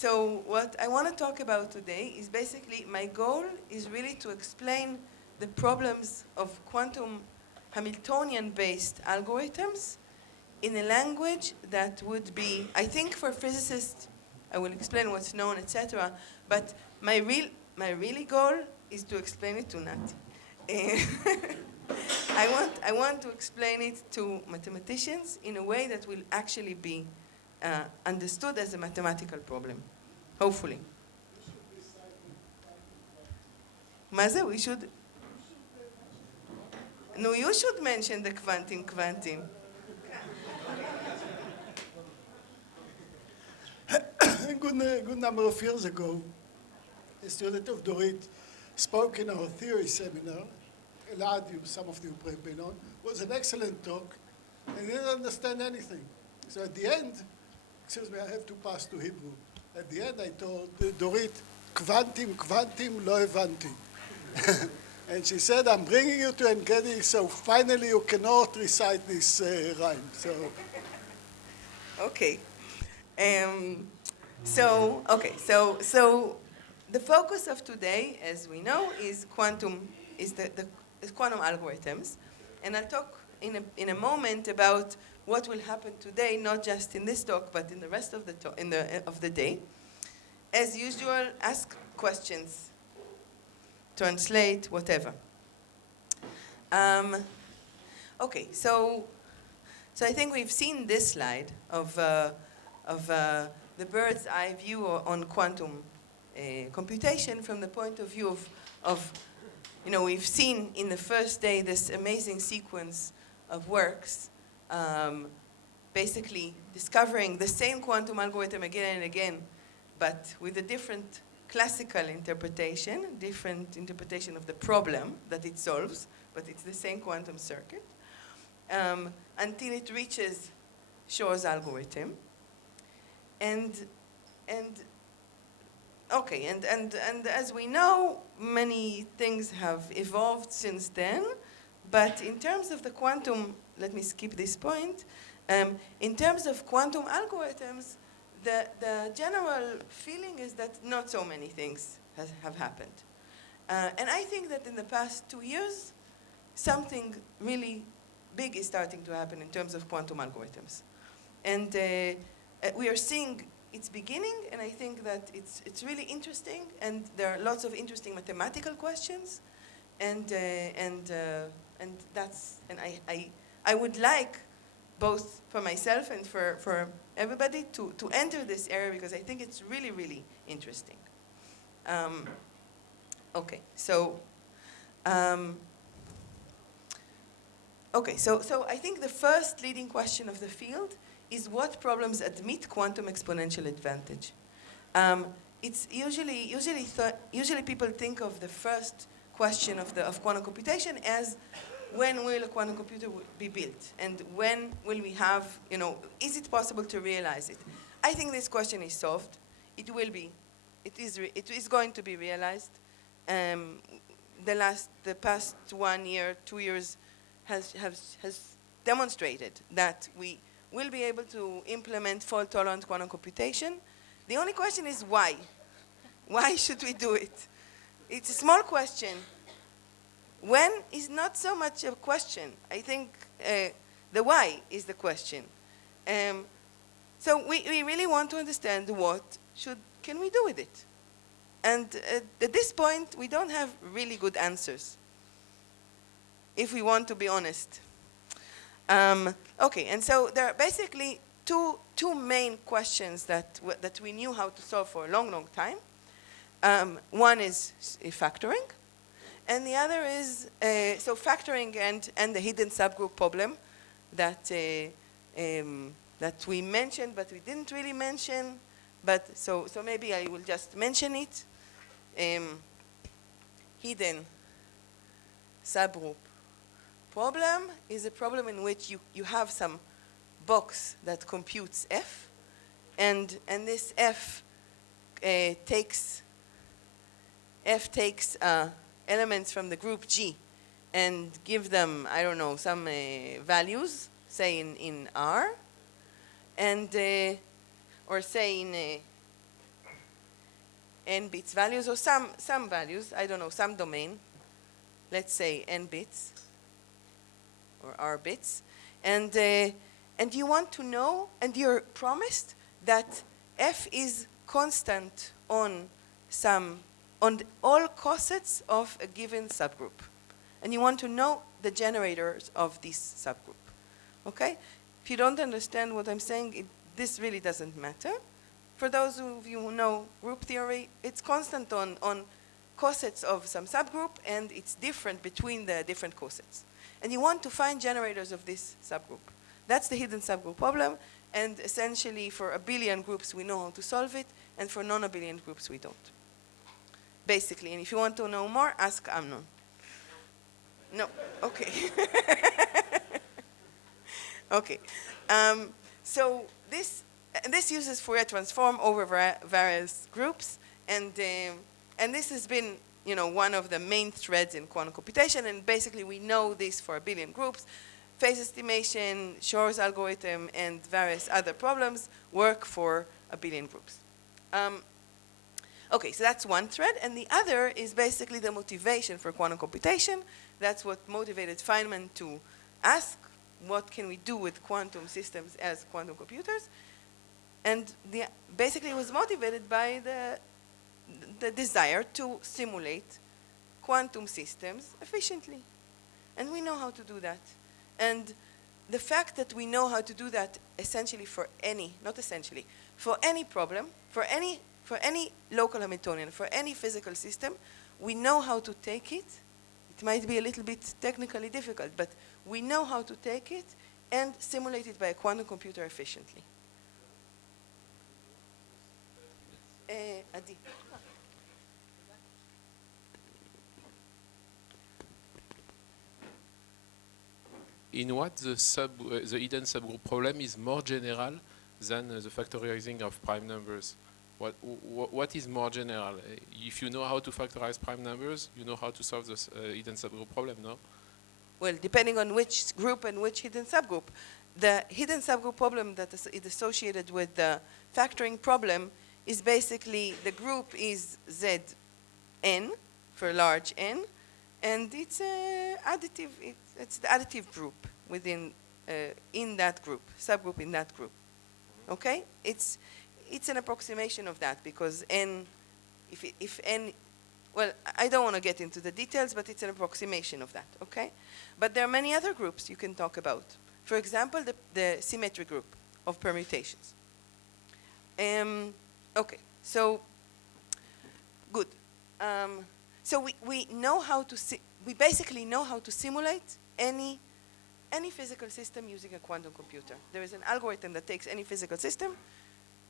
So what I want to talk about today is basically, my goal is really to explain the problems of quantum Hamiltonian-based algorithms in a language that would be, I think for physicists, I will explain what's known, etc. But my really goal is to explain it to Nati. I want to explain it to mathematicians in a way that will actually be understood as a mathematical problem, hopefully. Maze, we should. No, you should mention the quantum. Good number of years ago, a student of Dorit spoke in our theory seminar. Elad, some of you have been on, was an excellent talk, and he didn't understand anything. So at the end, excuse me, I have to pass to Hebrew. At the end, I told Dorit, kvantim lo הבנתי. And she said, I'm bringing you to Engedi, so finally you cannot recite this rhyme. So, okay. So the focus of today, as we know, is quantum algorithms, and I'll talk in a moment about what will happen today, not just in this talk, but in the rest of the day. As usual, ask questions, translate, whatever. Okay, so I think we've seen this slide of the bird's eye view on quantum computation from the point of view of we've seen in the first day this amazing sequence of works, basically discovering the same quantum algorithm again and again, but with a different classical interpretation, different interpretation of the problem that it solves, but it's the same quantum circuit, until it reaches Shor's algorithm. And as we know, many things have evolved since then, but in terms of the quantum, let me skip this point, in terms of quantum algorithms, the general feeling is that not so many things have happened. And I think that in the past 2 years, something really big is starting to happen in terms of quantum algorithms. And we are seeing its beginning, and I think that it's really interesting, and there are lots of interesting mathematical questions, and I would like, both for myself and for everybody, to enter this area, because I think it's really, really interesting. Okay, so I think the first leading question of the field is what problems admit quantum exponential advantage. It's usually people think of the first question of quantum computation as when will a quantum computer be built, and when will we have, is it possible to realize it? I think this question is solved. It will be. It is going to be realized. The past 1 year, 2 years has demonstrated that we will be able to implement fault-tolerant quantum computation. The only question is why. Why should we do it? It's a small question. When is not so much a question. I think the why is the question. So we really want to understand what can we do with it. And at this point, we don't have really good answers, if we want to be honest. Okay, and so there are basically two main questions that we knew how to solve for a long, long time. One is factoring, and the other is factoring and the hidden subgroup problem that we mentioned, but we didn't really mention. But so maybe I will just mention it. Hidden subgroup problem is a problem in which you have some box that computes F, and this F takes elements from the group G and give them, I don't know, some values, say in R, and or say n bits values, or some values, I don't know, some domain, let's say n bits, or r bits, and you want to know, and you're promised that f is constant on all cosets of a given subgroup. And you want to know the generators of this subgroup. Okay? If you don't understand what I'm saying, this really doesn't matter. For those of you who know group theory, it's constant on cosets of some subgroup, and it's different between the different cosets. And you want to find generators of this subgroup. That's the hidden subgroup problem, and essentially for a billion groups we know how to solve it, and for non-abelian groups we don't. Basically, and if you want to know more, ask Amnon. No, okay. Okay, so this uses Fourier transform over various groups, and this has been, you know, one of the main threads in quantum computation, and basically we know this for a billion groups. Phase estimation, Shor's algorithm, and various other problems work for a billion groups. Okay, so that's one thread, and the other is basically the motivation for quantum computation. That's what motivated Feynman to ask, what can we do with quantum systems as quantum computers? And basically it was motivated by the desire to simulate quantum systems efficiently. And we know how to do that. And the fact that we know how to do that essentially for any, not essentially, for any problem, for any local Hamiltonian, for any physical system, we know how to take it. It might be a little bit technically difficult, but we know how to take it and simulate it by a quantum computer efficiently. Adi. In what the hidden subgroup problem is more general than the factorizing of prime numbers? What is more general? If you know how to factorize prime numbers, you know how to solve the hidden subgroup problem, no? Well, depending on which group and which hidden subgroup. The hidden subgroup problem that is associated with the factoring problem is basically the group is Zn for large n, and it's additive. It's the additive group within in that group, subgroup in that group. Okay, it's an approximation of that, because n, if n, well, I don't want to get into the details, but it's an approximation of that. Okay, but there are many other groups you can talk about. For example, the symmetric group of permutations. Okay, so good. So we know how to we basically know how to simulate any physical system using a quantum computer. There is an algorithm that takes any physical system,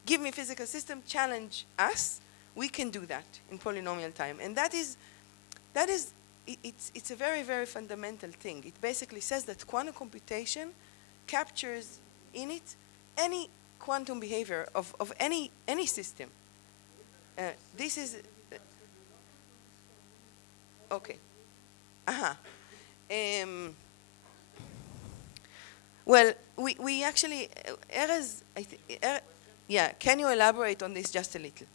give me a physical system, challenge us. We can do that in polynomial time, and it's a very, very fundamental thing. It basically says that quantum computation captures in it any quantum behavior of any system. This is okay. Well, we actually, Erez, yeah, can you elaborate on this just a little?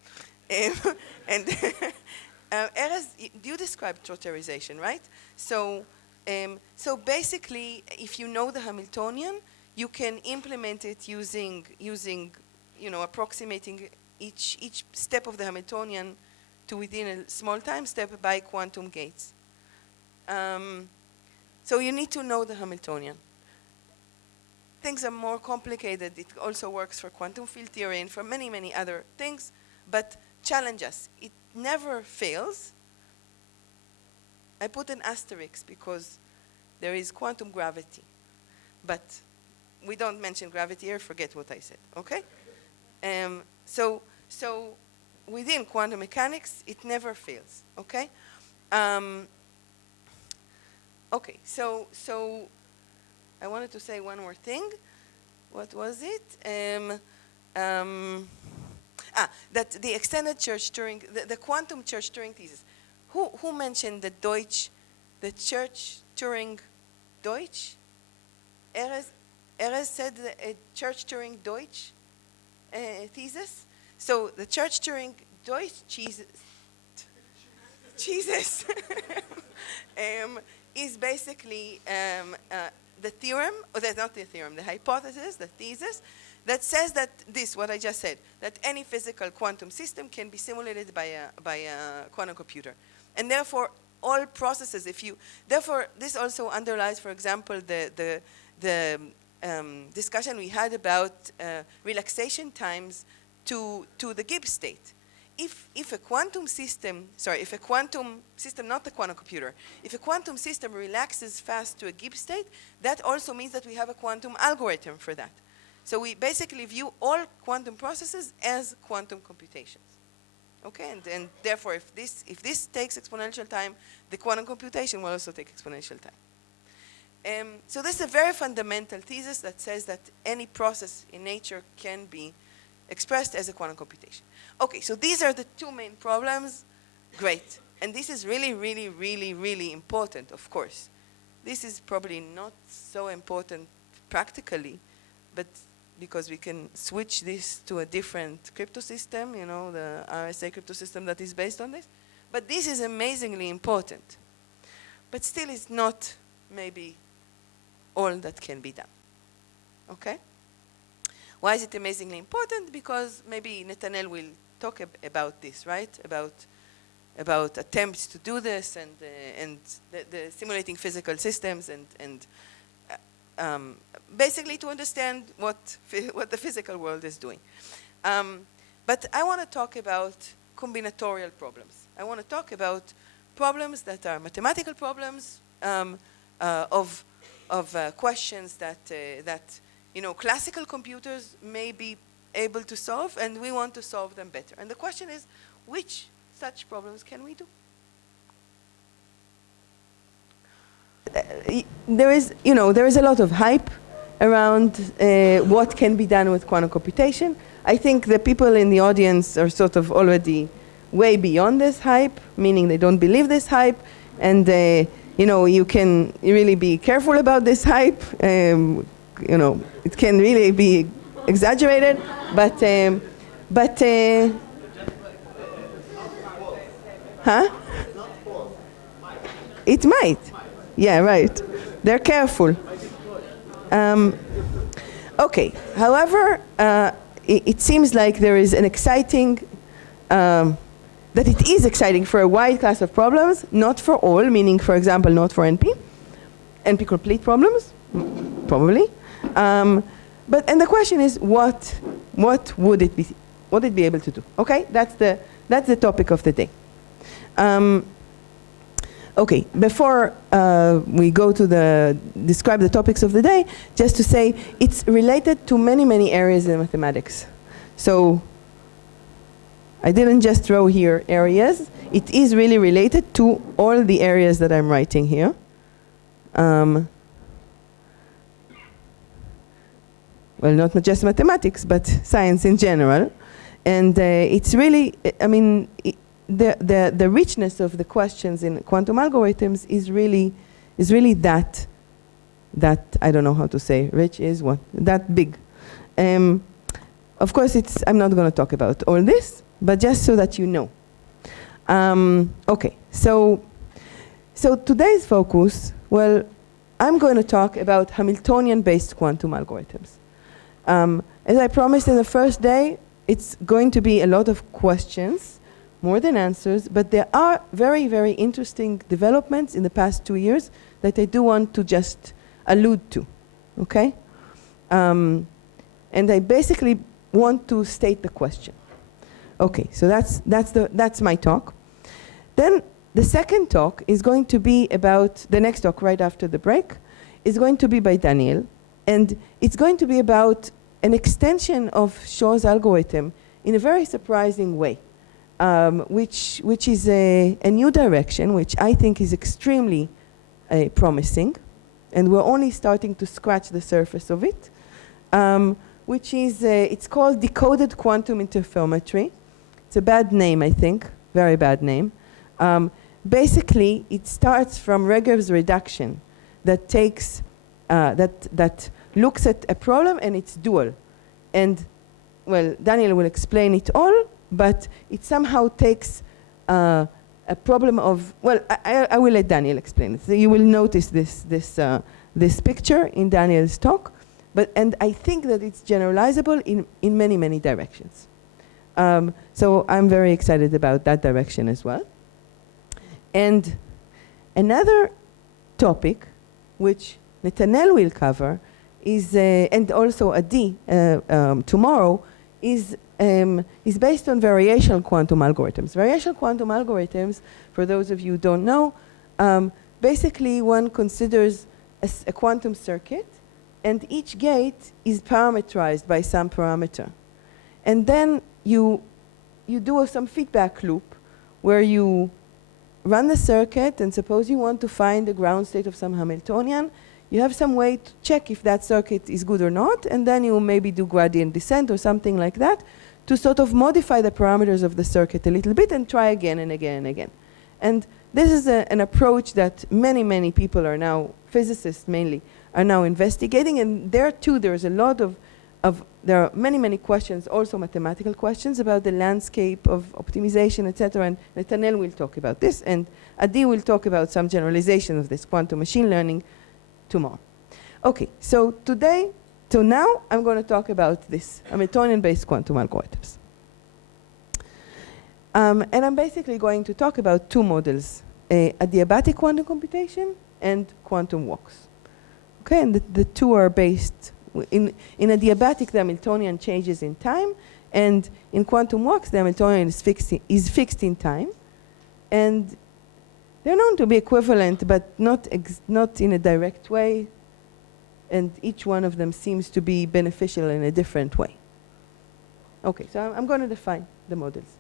And Erez, you described trotterization, right? So basically, if you know the Hamiltonian, you can implement it using approximating each step of the Hamiltonian to within a small time step by quantum gates. So you need to know the Hamiltonian. Things are more complicated. It also works for quantum field theory and for many, many other things, but challenge us. It never fails. I put an asterisk because there is quantum gravity, but we don't mention gravity here, forget what I said, okay? So within quantum mechanics, it never fails, okay? Okay, so I wanted to say one more thing. What was it? That the extended Church-Turing, the quantum Church-Turing thesis. Who mentioned the Church-Turing Deutsch? Erez said the Church-Turing Deutsch thesis. So the Church-Turing Deutsch Jesus is basically the theorem, or that's not the theorem, the hypothesis, the thesis, that says that this, what I just said, that any physical quantum system can be simulated by a quantum computer. And therefore, all processes, therefore, this also underlies, for example, the discussion we had about relaxation times to the Gibbs state. If a quantum system, not the quantum computer, if a quantum system relaxes fast to a Gibbs state, that also means that we have a quantum algorithm for that. So we basically view all quantum processes as quantum computations. Okay, and therefore, if this takes exponential time, the quantum computation will also take exponential time. So this is a very fundamental thesis that says that any process in nature can be expressed as a quantum computation. Okay, so these are the two main problems. Great. And this is really, really, really, really important, of course. This is probably not so important practically, but because we can switch this to a different crypto system, you know, the RSA crypto system that is based on this. But this is amazingly important. But still it's not maybe all that can be done. Okay? Why is it amazingly important? Because maybe Netanel will talk about this, right? About attempts to do this and the simulating physical systems and basically to understand what the physical world is doing. But I want to talk about combinatorial problems. I want to talk about problems that are mathematical problems of questions that classical computers may be able to solve, and we want to solve them better. And the question is, which such problems can we do? There is a lot of hype around what can be done with quantum computation. I think the people in the audience are sort of already way beyond this hype, meaning they don't believe this hype, and you can really be careful about this hype. It can really be exaggerated, but it might. Yeah, right. They're careful. Okay. However, it seems like there is an exciting, that it is exciting for a wide class of problems, not for all, meaning, for example, not for NP complete problems, probably. And the question is, what would it be able to do? Okay, that's the topic of the day. Okay, before we go to describe the topics of the day, just to say it's related to many, many areas in mathematics. So I didn't just throw here areas. It is really related to all the areas that I'm writing here. Well, not just mathematics, but science in general. And it's really, the richness of the questions in quantum algorithms is really that I don't know how to say, rich is what? That big. Of course, I'm not going to talk about all this, but just so that you know. Okay, so today's focus, well, I'm going to talk about Hamiltonian-based quantum algorithms. As I promised in the first day, it's going to be a lot of questions, more than answers, but there are very, very interesting developments in the past 2 years that I do want to just allude to, okay? And I basically want to state the question. Okay, so that's my talk. Then the second talk is going to be about, the next talk right after the break, is going to be by Daniel, and it's going to be about an extension of Shor's algorithm in a very surprising way, which is a new direction, which I think is extremely promising, and we're only starting to scratch the surface of it, which is, it's called decoded quantum interferometry. It's a bad name, I think, very bad name. Basically, it starts from Regeev's reduction that takes, that looks at a problem and its dual. And, well, Daniel will explain it all, but it somehow takes a problem of, well, I will let Daniel explain it. So you will notice this picture in Daniel's talk, and I think that it's generalizable in many, many directions. So I'm very excited about that direction as well. And another topic, which Netanel will cover, is, and also Adi tomorrow, is based on variational quantum algorithms. Variational quantum algorithms, for those of you who don't know, basically one considers a quantum circuit, and each gate is parameterized by some parameter. And then you do some feedback loop where you run the circuit, and suppose you want to find the ground state of some Hamiltonian, you have some way to check if that circuit is good or not, and then you maybe do gradient descent or something like that to sort of modify the parameters of the circuit a little bit and try again and again and again. And this is an approach that many, many people are now, physicists mainly, are now investigating, and there too there's a lot of there are many, many questions, also mathematical questions about the landscape of optimization, etc. And Netanel will talk about this, and Adi will talk about some generalization of this quantum machine learning tomorrow. Okay, so now I'm going to talk about this Hamiltonian-based quantum algorithms. And I'm basically going to talk about two models, adiabatic quantum computation and quantum walks. Okay, and the two are based in adiabatic, the Hamiltonian changes in time, and in quantum walks, the Hamiltonian is fixed in time, and they're known to be equivalent, but not in a direct way, and each one of them seems to be beneficial in a different way. Okay, so I'm going to define the models.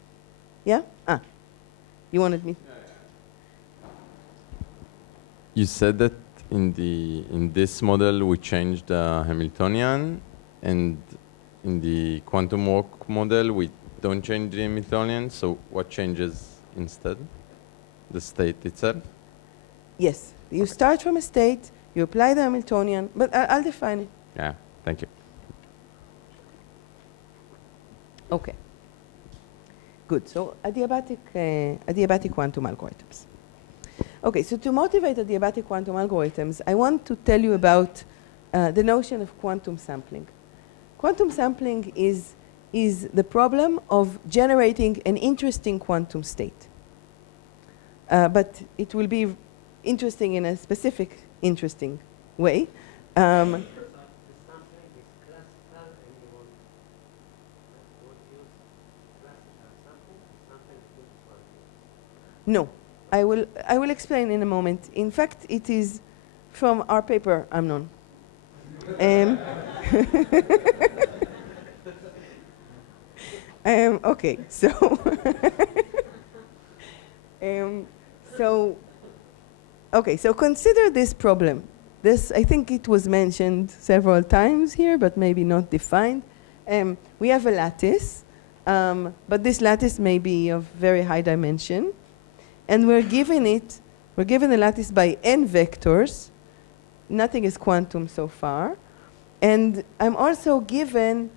Yeah? You wanted me? You said that in this model we changed the Hamiltonian, and in the quantum walk model we don't change the Hamiltonian, so what changes instead? The state itself? Yes, you start from a state, you apply the Hamiltonian, but I'll define it. Yeah, thank you. Okay. Good, so adiabatic quantum algorithms. Okay, so to motivate adiabatic quantum algorithms, I want to tell you about the notion of quantum sampling. Quantum sampling is the problem of generating an interesting quantum state. But it will be interesting in a specific interesting way. No, I will explain in a moment. In fact, it is from our paper, Amnon. Okay, so so consider this problem. This, I think it was mentioned several times here, but maybe not defined. We have a lattice, but this lattice may be of very high dimension, and we're given the lattice by n vectors. Nothing is quantum so far, and I'm also given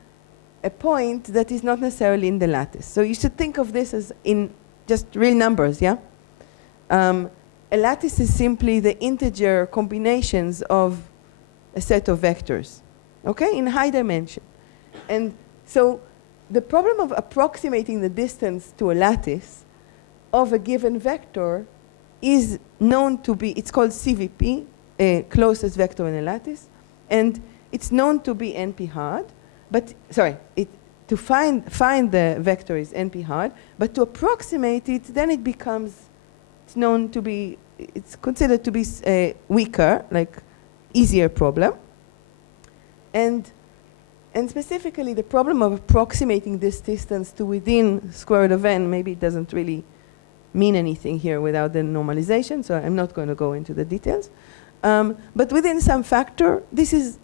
a point that is not necessarily in the lattice. So you should think of this as in just real numbers, yeah? A lattice is simply the integer combinations of a set of vectors, okay, in high dimension. And so the problem of approximating the distance to a lattice of a given vector is known to be, it's called CVP, closest vector in a lattice, and it's known to be NP hard, but, sorry, to find the vector is NP hard, but to approximate it, then it becomes, it's known to be, it's considered to be weaker, like easier problem. And specifically the problem of approximating this distance to within square root of n, maybe it doesn't really mean anything here without the normalization, so I'm not going to go into the details. But within some factor, this is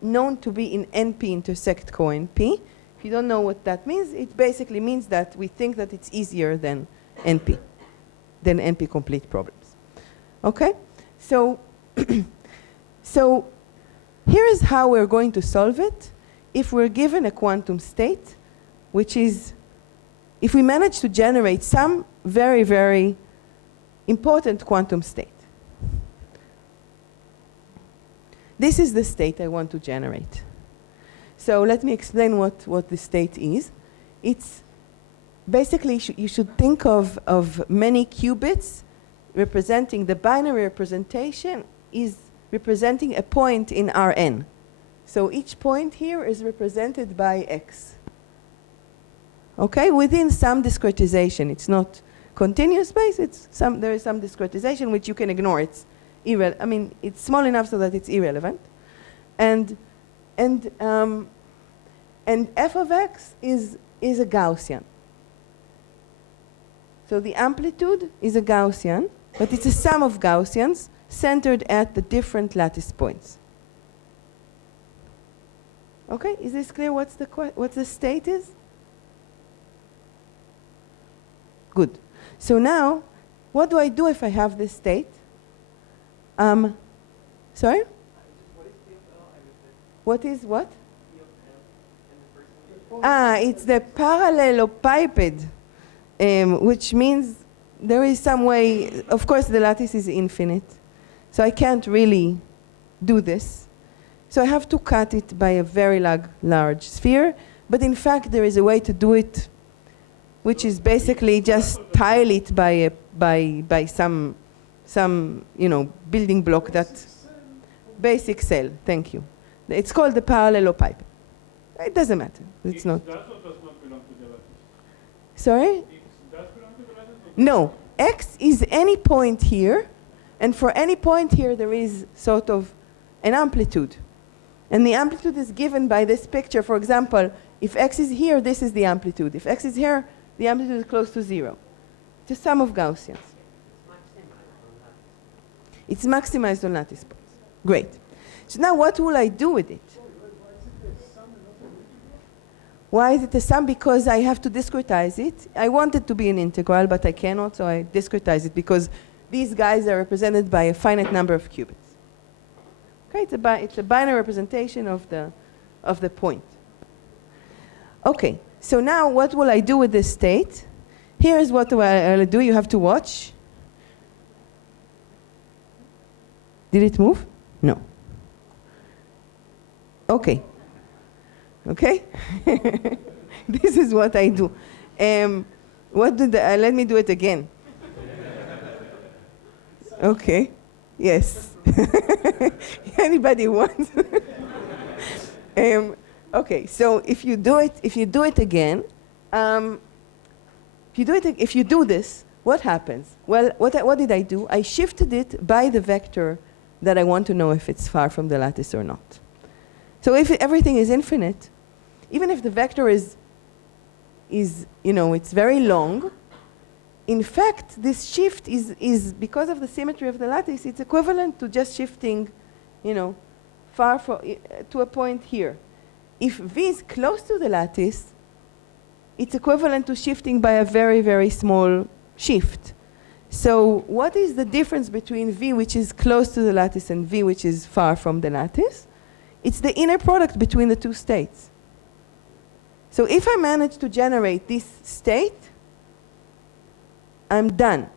known to be in NP intersect co-NP. If you don't know what that means, it basically means that we think that it's easier than NP, than NP complete problems. Okay? So, so here is how we're going to solve it if we're given a quantum state which is if we manage to generate some very, very important quantum state. This is the state I want to generate. So let me explain what the state is. It's basically, you should think of many qubits representing the binary representation is representing a point in Rn. So each point here is represented by x. Okay, within some discretization. It's not continuous space, there is some discretization which you can ignore. It's it's small enough so that it's irrelevant. And f of x is a Gaussian. So the amplitude is a Gaussian, but it's a sum of Gaussians centered at the different lattice points. Okay, is this clear what the state is? Good. So now, what do I do if I have this state? Sorry? What is what? It's the parallelepiped, which means there is some way, of course the lattice is infinite, so I can't really do this. So I have to cut it by a very large sphere, but in fact there is a way to do it, which is basically just tile it by some building block that basic cell. Thank you. It's called the parallelepiped. It doesn't matter. It's not. Does or does not belong to the lattice? Sorry? X does belong to the lattice? No. X is any point here, and for any point here there is sort of an amplitude. And the amplitude is given by this picture. For example, if x is here, this is the amplitude. If x is here, the amplitude is close to 0. It's a sum of Gaussians. It's maximized on lattice points. Great. So now what will I do with it? Why is it a sum? Because I have to discretize it. I want it to be an integral, but I cannot, so I discretize it because these guys are represented by a finite number of qubits. Okay, it's a binary representation of the point. Okay, so now what will I do with this state? Here is what I'll do. You have to watch. Did it move? No. Okay. Okay? This is what I do. Let me do it again. Okay. Yes. Anybody wants? Okay. So if you do it again, if you do this, what happens? Well, what did I do? I shifted it by the vector that I want to know if it's far from the lattice or not. So if everything is infinite, even if the vector is it's very long, in fact, this shift is because of the symmetry of the lattice, it's equivalent to just shifting, far to a point here. If V is close to the lattice, it's equivalent to shifting by a very, very small shift. So what is the difference between V, which is close to the lattice, and V, which is far from the lattice? It's the inner product between the two states. So if I manage to generate this state, I'm done.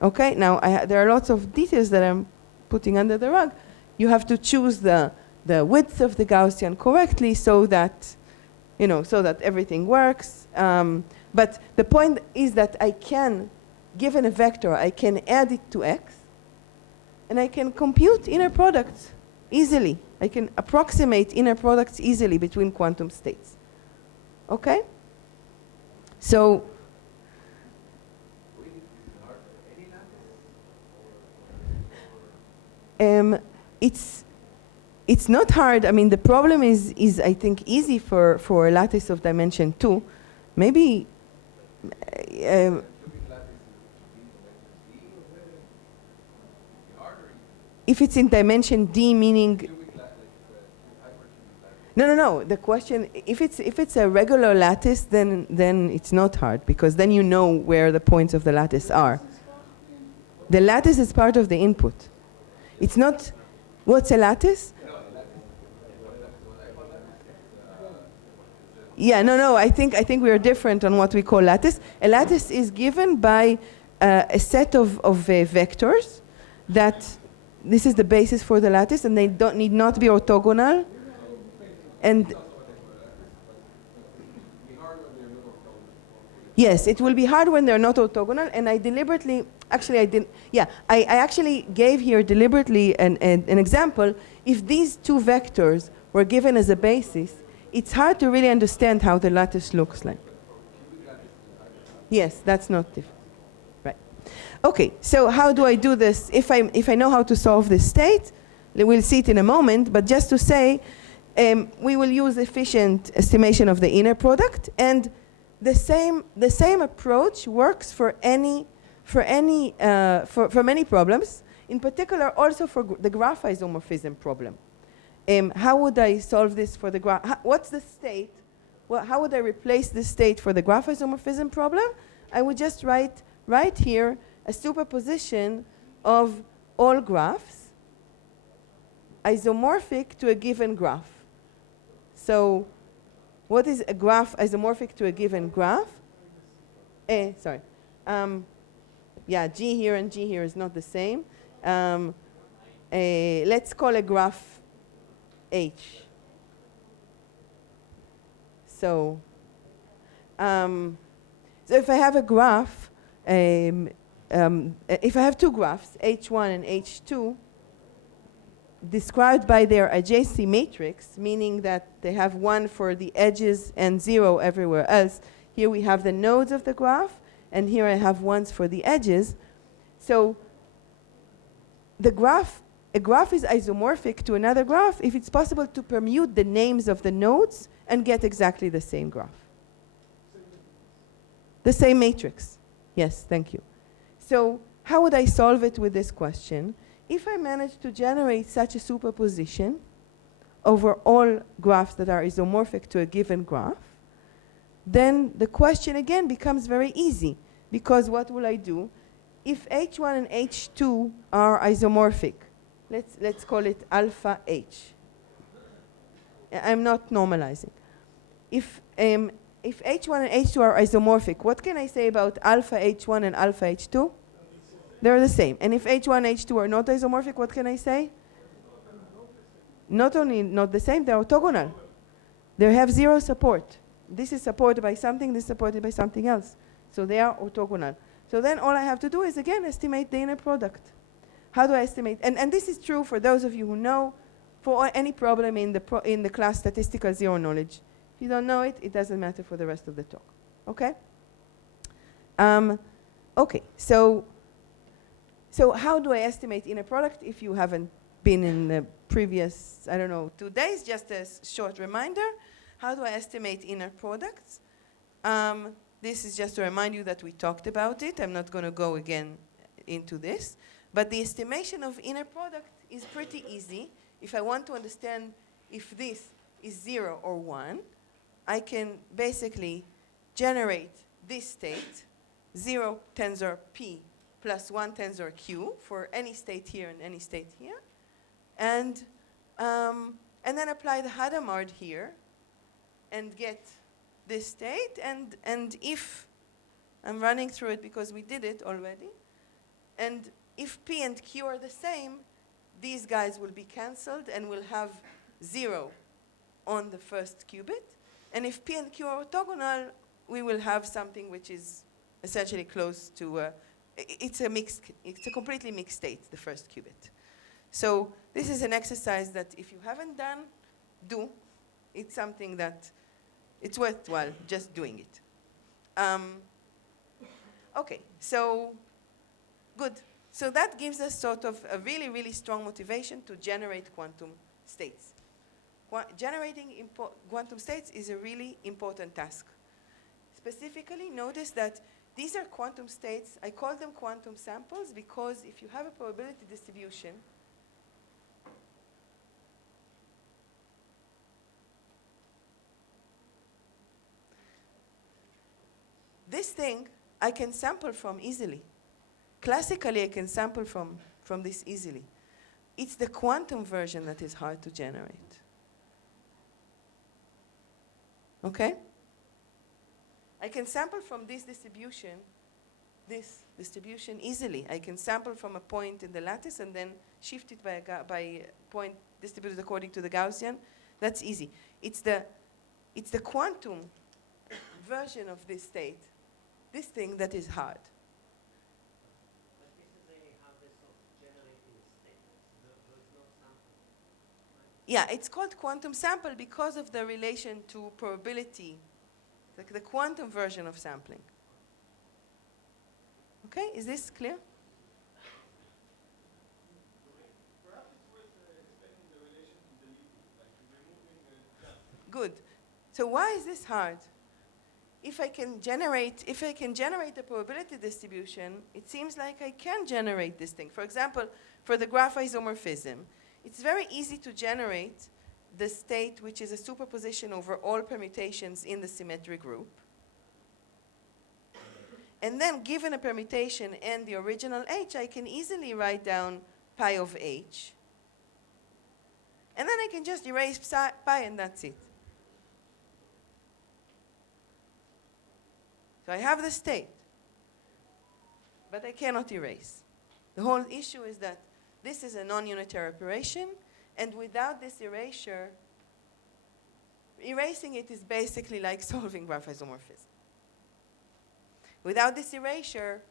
Okay, now there are lots of details that I'm putting under the rug. You have to choose the width of the Gaussian correctly so that everything works. But the point is that I can, given a vector, I can add it to X, and I can compute inner products easily. I can approximate inner products easily between quantum states. Okay? So it's not hard. I mean, the problem is I think easy for a lattice of dimension 2. Maybe if it's in dimension D, meaning no. The question, if it's a regular lattice, then it's not hard, because then you know where the points of the lattice are. The lattice is part of the input. It's not. What's a lattice? Yeah, no, I think we are different on what we call lattice. A lattice is given by a set of vectors that this is the basis for the lattice, and they need not be orthogonal. And yes, it will be hard when they're not orthogonal, and I deliberately, actually I didn't, yeah, I actually gave here deliberately an example. If these two vectors were given as a basis, it's hard to really understand how the lattice looks like. Yes, that's not different. Right. Okay, so how do I do this? If I know how to solve this state, we'll see it in a moment, but just to say, we will use efficient estimation of the inner product, and the same approach works for many problems, in particular also for the graph isomorphism problem. How would I solve this for the graph? What's the state? Well, how would I replace this state for the graph isomorphism problem? I would just write right here a superposition of all graphs isomorphic to a given graph. So what is a graph isomorphic to a given graph? Sorry. Yeah, G here and G here is not the same. Let's call a graph H. So if I have a graph, if I have two graphs, H1 and H2, described by their adjacency matrix, meaning that they have 1 for the edges and 0 everywhere else. Here we have the nodes of the graph, and here I have 1s for the edges. So a graph is isomorphic to another graph if it's possible to permute the names of the nodes and get exactly the same graph. The same matrix. Yes, thank you. So how would I solve it with this question? If I manage to generate such a superposition over all graphs that are isomorphic to a given graph, then the question again becomes very easy, because what will I do? If H1 and H2 are isomorphic, let's call it alpha H. I'm not normalizing. If H1 and H2 are isomorphic, what can I say about alpha H1 and alpha H2? They're the same. And if H1 and H2 are not isomorphic, what can I say? Not only not the same, they're orthogonal. They have 0 support. This is supported by something, this is supported by something else. So they are orthogonal. So then all I have to do is, again, estimate the inner product. How do I estimate? And this is true for those of you who know, for any problem in the class statistical zero knowledge. If you don't know it, it doesn't matter for the rest of the talk. Okay? Okay, so how do I estimate inner product? If you haven't been in the previous, 2 days, just a short reminder. How do I estimate inner products? This is just to remind you that we talked about it. I'm not going to go again into this. But the estimation of inner product is pretty easy. If I want to understand if this is 0 or 1, I can basically generate this state, 0 tensor P plus 1 tensor Q for any state here and any state here. And then apply the Hadamard here and get this state. And if I'm running through it because we did it already, and if P and Q are the same, these guys will be cancelled and we'll have 0 on the first qubit. And if P and Q are orthogonal, we will have something which is essentially close to it's a completely mixed state, the first qubit. So this is an exercise that if you haven't done, do. It's something that it's worthwhile just doing it. Okay, so good. So that gives us sort of a really, really strong motivation to generate quantum states. Generating quantum states is a really important task. Specifically, notice that these are quantum states. I call them quantum samples because if you have a probability distribution, this thing I can sample from easily. Classically, I can sample from this easily. It's the quantum version that is hard to generate. Okay? I can sample from this distribution easily. I can sample from a point in the lattice and then shift it by a point distributed according to the Gaussian. That's easy. It's the quantum version of this state, this thing that is hard. But this is a hardest of generating states. There is no sample. Right? Yeah, it's called quantum sample because of the relation to probability, like the quantum version of sampling. Okay, is this clear? Perhaps it's worth explaining the relation to deleting, like removing just. Good. So why is this hard? If I can generate a probability distribution, it seems like I can generate this thing. For example, for the graph isomorphism, it's very easy to generate the state which is a superposition over all permutations in the symmetric group. And then given a permutation and the original h, I can easily write down pi of h. And then I can just erase pi and that's it. So I have the state, but I cannot erase. The whole issue is that this is a non-unitary operation, and without this erasure, erasing it is basically like solving graph isomorphism. Without this erasure,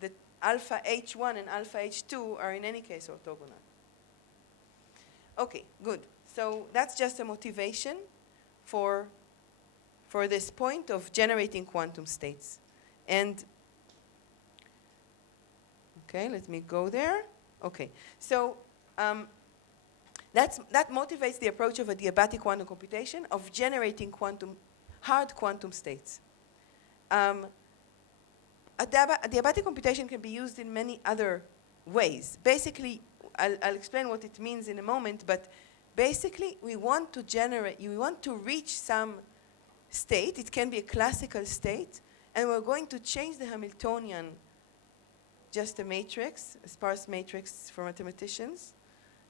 the alpha h1 and alpha h2 are in any case orthogonal. Okay, good. So that's just a motivation for this point of generating quantum states. And, okay, let me go there. Okay, so that motivates the approach of adiabatic quantum computation of generating hard quantum states. Adiabatic computation can be used in many other ways. Basically, I'll explain what it means in a moment, but basically we want to reach some state. It can be a classical state, and we're going to change the Hamiltonian, just a matrix, a sparse matrix for mathematicians.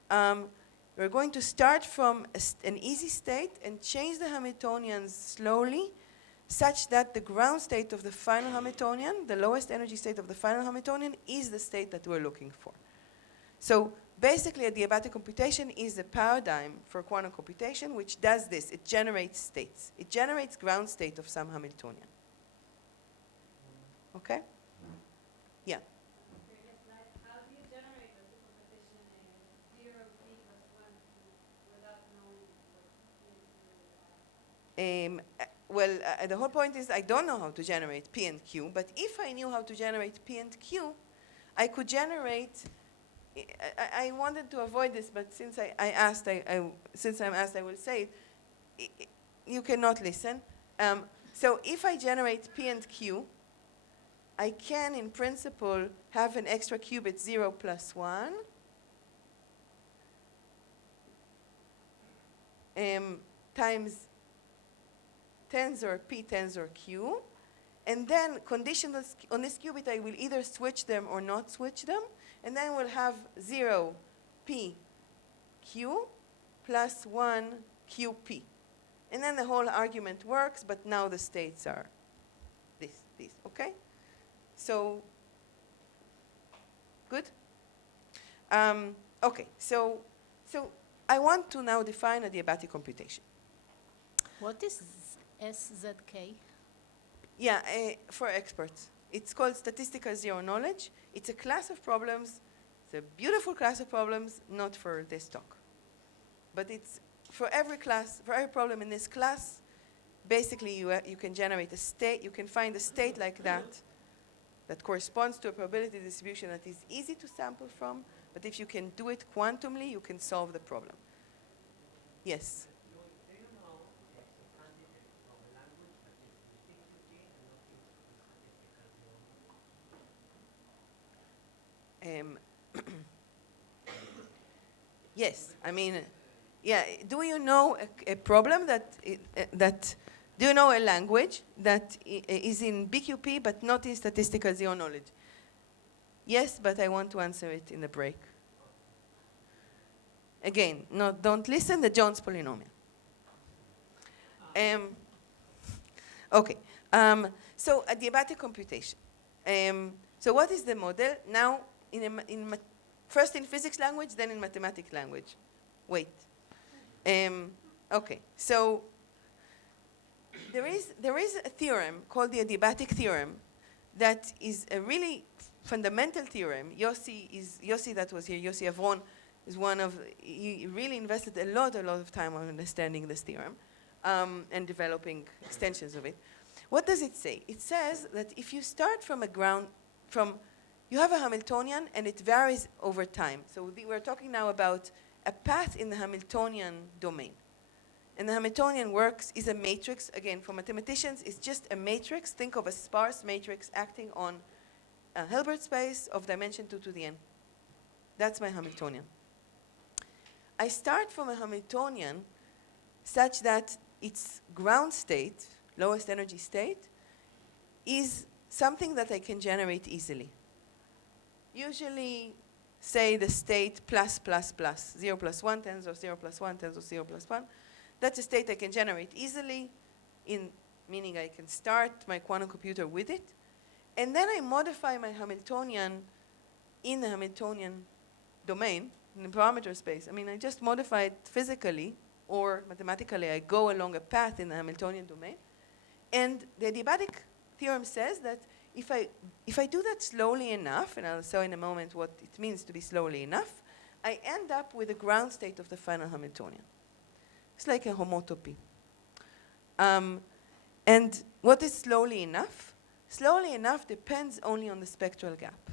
We're going to start from an easy state and change the Hamiltonians slowly, such that the ground state of the final Hamiltonian, the lowest energy state of the final Hamiltonian, is the state that we're looking for. So basically, adiabatic computation is a paradigm for quantum computation which does this. It generates states. It generates ground state of some Hamiltonian. Okay? Yeah. How do you generate a superposition in 0, p plus 1 without knowing what The whole point is I don't know how to generate P and Q, but if I knew how to generate P and Q, I could generate. I wanted to avoid this, but since since I'm asked, I will say it. You cannot listen. So if I generate P and Q, I can, in principle, have an extra qubit 0 plus 1 times tensor P tensor Q. And then conditional on this qubit, I will either switch them or not switch them. And then we'll have 0 P Q plus 1 QP. And then the whole argument works, but now the states are these, okay? So, good? Okay, so I want to now define adiabatic computation. What is SZK? Yeah, for experts. It's called statistical zero knowledge. It's a class of problems. It's a beautiful class of problems, not for this talk. But it's for every class, for every problem in this class, basically you can generate a state, you can find a state like that corresponds to a probability distribution that is easy to sample from, but if you can do it quantumly, you can solve the problem. Yes? Do you know if the candidate from a language that is ubiquity and not statistical zero? Yes, I mean, yeah. Do you know a problem do you know a language that is in BQP but not in statistical zero knowledge? Yes, but I want to answer it in the break. Again, don't listen, the Jones polynomial. Okay, So adiabatic computation. So what is the model? Now, first in physics language, then in mathematics language. Wait. Okay, so there is a theorem called the adiabatic theorem that is a really fundamental theorem. Yossi that was here, Yossi Avron, is one of, he really invested a lot of time on understanding this theorem and developing extensions of it. What does it say? It says that if you start from you have a Hamiltonian and it varies over time. So we're talking now about a path in the Hamiltonian domain. And the Hamiltonian is a matrix. Again, for mathematicians, it's just a matrix. Think of a sparse matrix acting on a Hilbert space of dimension 2 to the n. That's my Hamiltonian. I start from a Hamiltonian such that its ground state, lowest energy state, is something that I can generate easily. Usually, say the state plus, 0 plus 1 tensor, 0 plus 1 tensor, 0 plus 1. That's a state I can generate easily, meaning I can start my quantum computer with it. And then I modify my Hamiltonian in the Hamiltonian domain, in the parameter space. I mean, I just modify it physically or mathematically. I go along a path in the Hamiltonian domain. And the adiabatic theorem says that if I do that slowly enough, and I'll show in a moment what it means to be slowly enough, I end up with the ground state of the final Hamiltonian. It's like a homotopy. And what is slowly enough? Slowly enough depends only on the spectral gap.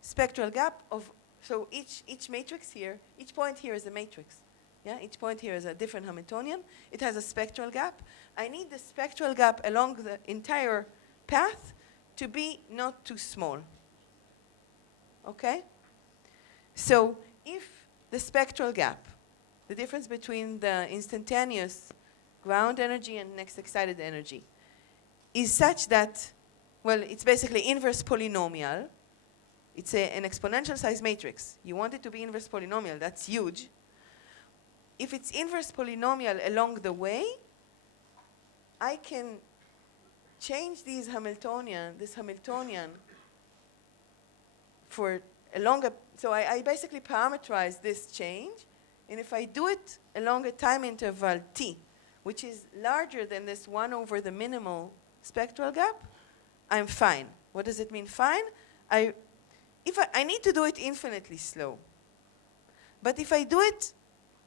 Spectral gap of, so each matrix here, each point here is a matrix. Yeah, each point here is a different Hamiltonian. It has a spectral gap. I need the spectral gap along the entire path to be not too small. Okay? So if the spectral gap, the difference between the instantaneous ground energy and next excited energy, is such that, well, it's basically inverse polynomial. It's an exponential size matrix. You want it to be inverse polynomial. That's huge. If it's inverse polynomial along the way, I can change this Hamiltonian for a longer, so I basically parameterize this change, and if I do it along a time interval t, which is larger than this 1 over the minimal spectral gap, I'm fine. What does it mean fine? I need to do it infinitely slow. But if I do it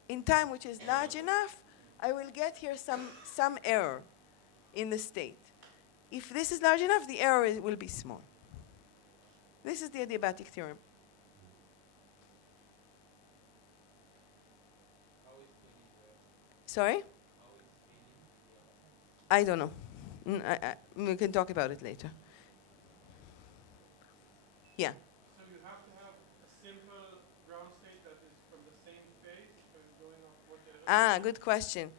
in time which is large enough, I will get here some error in the state. If this is large enough, the error will be small. This is the adiabatic theorem. Sorry? I don't know. We can talk about it later. Yeah. So you have to have a simple ground state that is from the same phase, because it's going off what the Good question.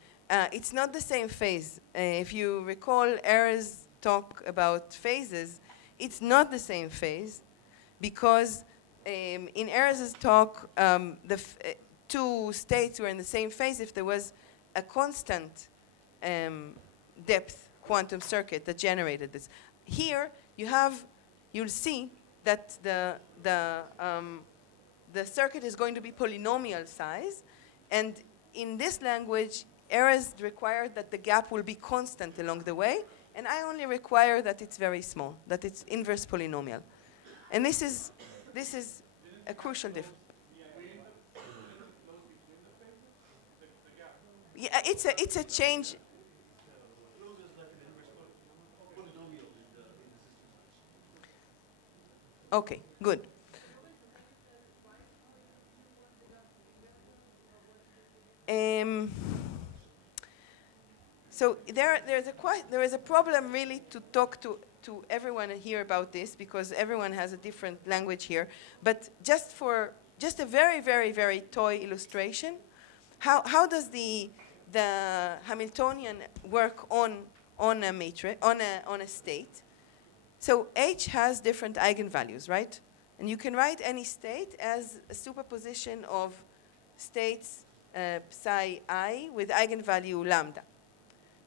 It's not the same phase. If you recall Erez talk about phases, it's not the same phase because in Erez's talk, two states were in the same phase if there was a constant depth quantum circuit that generated this. Here, you'll see that the circuit is going to be polynomial size, and in this language, Erez required that the gap will be constant along the way, and I only require that it's very small, that it's inverse polynomial. And this is a crucial difference. Yeah, it's a change. Okay, good. So there is a problem really to talk to everyone here about this because everyone has a different language here. But just a very, very, very toy illustration, how does the Hamiltonian work on a matrix, on a state? So H has different eigenvalues, right? And you can write any state as a superposition of states psi I with eigenvalue lambda.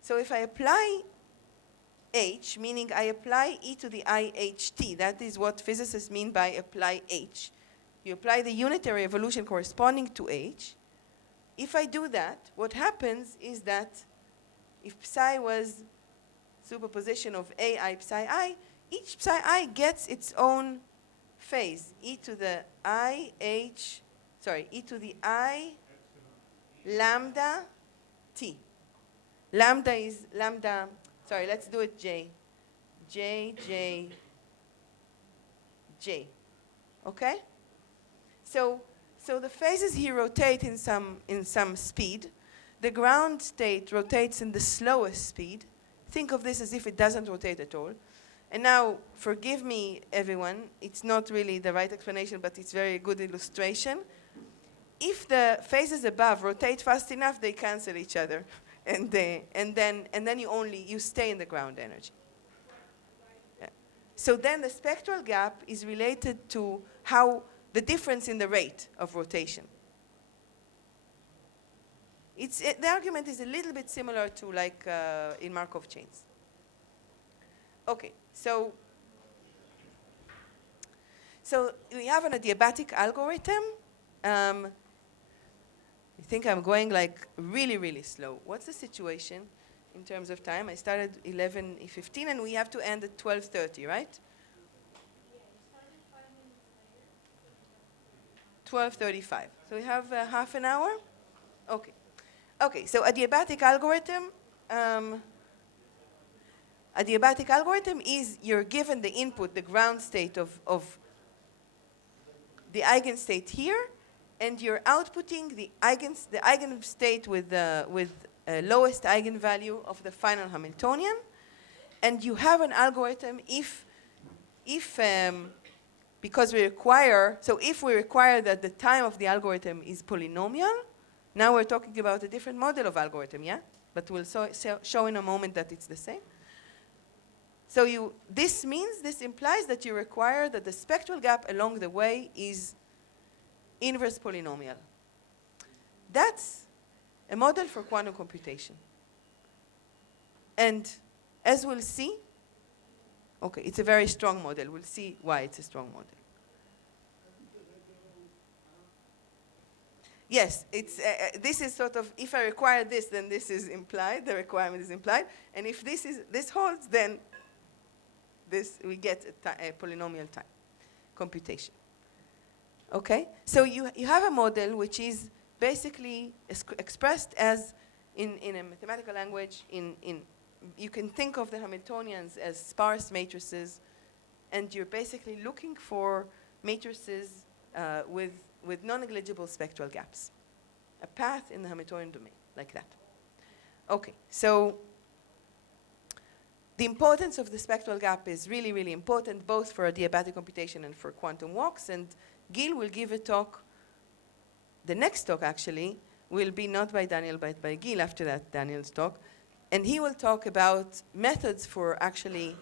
So if I apply h, meaning I apply e to the iht. That is what physicists mean by apply h. You apply the unitary evolution corresponding to h. If I do that, what happens is that if psi was superposition of ai psi I, each psi I gets its own phase, e to the e to the I lambda t. Lambda is lambda, sorry, let's do it j. J. Okay? So the phases here rotate in some speed. The ground state rotates in the slowest speed. Think of this as if it doesn't rotate at all. And now, forgive me, everyone, it's not really the right explanation, but it's very good illustration. If the phases above rotate fast enough, they cancel each other, and then you stay in the ground energy. Yeah. So then the spectral gap is related to how the difference in the rate of rotation. The argument is a little bit similar to like in Markov chains. Okay, so we have an adiabatic algorithm. I think I'm going like really, really slow. What's the situation in terms of time? I started 11:15 and we have to end at 12:30, right? Yeah, you started 5 minutes later. 12:35. So we have half an hour? Okay. Okay, so adiabatic algorithm. Adiabatic algorithm is you're given the input, the ground state of the eigenstate here, and you're outputting the eigenstate with the lowest eigenvalue of the final Hamiltonian, and you have an algorithm because we require that the time of the algorithm is polynomial. Now we're talking about a different model of algorithm, yeah? But we'll show in a moment that it's the same. So this implies that you require that the spectral gap along the way is inverse polynomial. That's a model for quantum computation. And as we'll see, okay, it's a very strong model. We'll see why it's a strong model. Yes, this is sort of, if I require this, then this is implied, the requirement is implied. And if this holds, then we get a polynomial time computation. Okay? So you have a model which is basically expressed as, in a mathematical language, you can think of the Hamiltonians as sparse matrices, and you're basically looking for matrices with non-negligible spectral gaps. A path in the Hamiltonian domain, like that. Okay, so the importance of the spectral gap is really, really important, both for adiabatic computation and for quantum walks. And Gil will give a talk. The next talk, actually, will be not by Daniel, but by Gil after that, Daniel's talk. And he will talk about methods for actually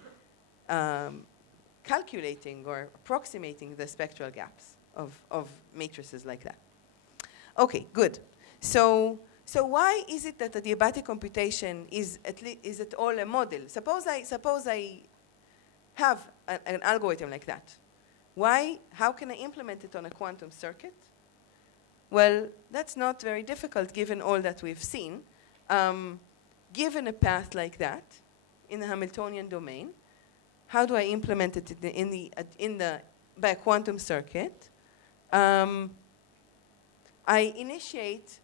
calculating or approximating the spectral gaps of matrices like that. Okay, good. So why is it that adiabatic computation is at all a model? Suppose I have an algorithm like that. How can I implement it on a quantum circuit? Well, that's not very difficult given all that we've seen. Given a path like that in the Hamiltonian domain, how do I implement it by a quantum circuit? I initiate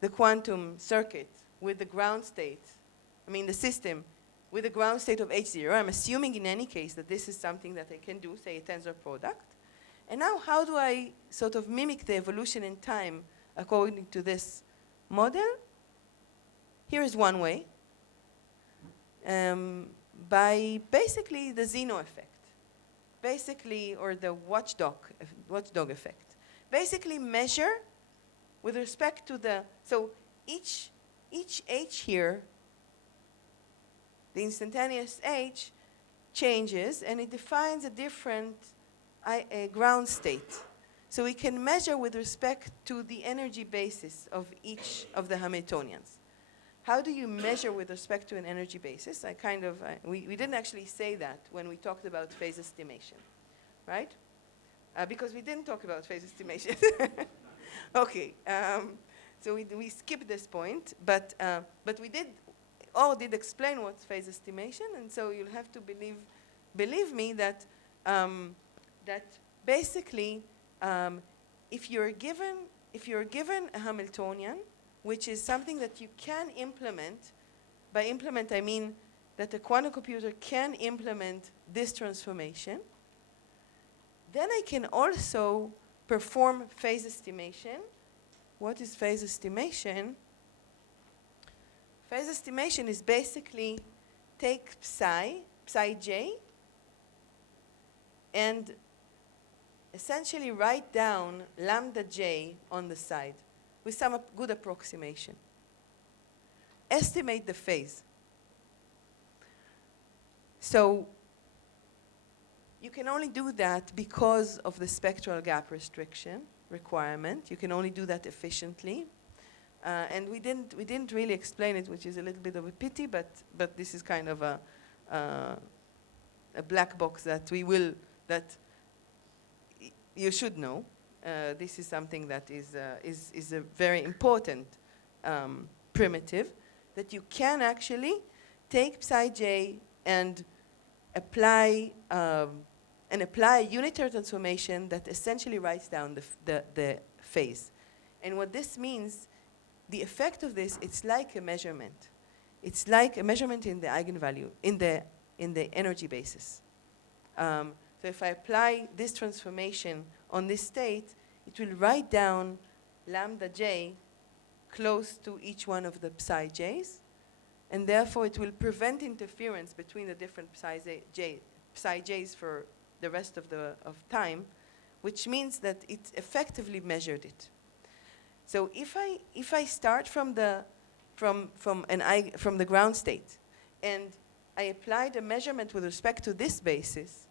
the quantum circuit with the ground state, the system with the ground state of H0. I'm assuming in any case that this is something that I can do, say a tensor product. And now how do I sort of mimic the evolution in time according to this model? Here is one way, by basically the Zeno effect, or the watchdog effect. Basically measure with respect to so each H here, the instantaneous H changes, and it defines a different ground state. So we can measure with respect to the energy basis of each of the Hamiltonians. how do you measure with respect to an energy basis? We didn't actually say that when we talked about phase estimation, right? Because we didn't talk about phase estimation. Okay, so we skipped this point, but we did explain what's phase estimation, and so you'll have to believe me that that basically, if you're given a Hamiltonian, which is something that you can implement. By implement, I mean that a quantum computer can implement this transformation. Then I can also perform phase estimation. What is phase estimation? Phase estimation is basically take psi j, and essentially write down lambda j on the side with some good approximation. Estimate the phase. So you can only do that because of the spectral gap restriction requirement. You can only do that efficiently. And we didn't really explain it, which is a little bit of a pity, but this is kind of a black box that you should know. This is something that is a very important primitive, that you can actually take psi j and apply a unitary transformation that essentially writes down the phase. And what this means, the effect of this, it's like a measurement. It's like a measurement in the eigenvalue, in the energy basis. So if I apply this transformation on this state, it will write down lambda j close to each one of the psi j's, and therefore it will prevent interference between the different psi j's for the rest of time, which means that it effectively measured it. So if I start from the ground state, and I apply the measurement with respect to this basis,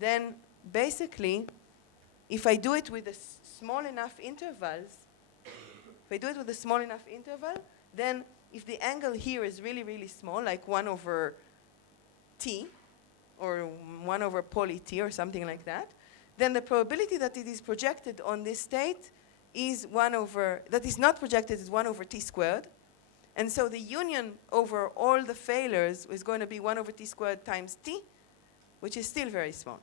then basically, if I do it with small enough intervals, then if the angle here is really, really small, like 1 over t, or 1 over poly t, or something like that, then the probability that it is projected on this state is that is not projected is 1 over t squared. And so the union over all the failures is going to be 1 over t squared times t, which is still very small.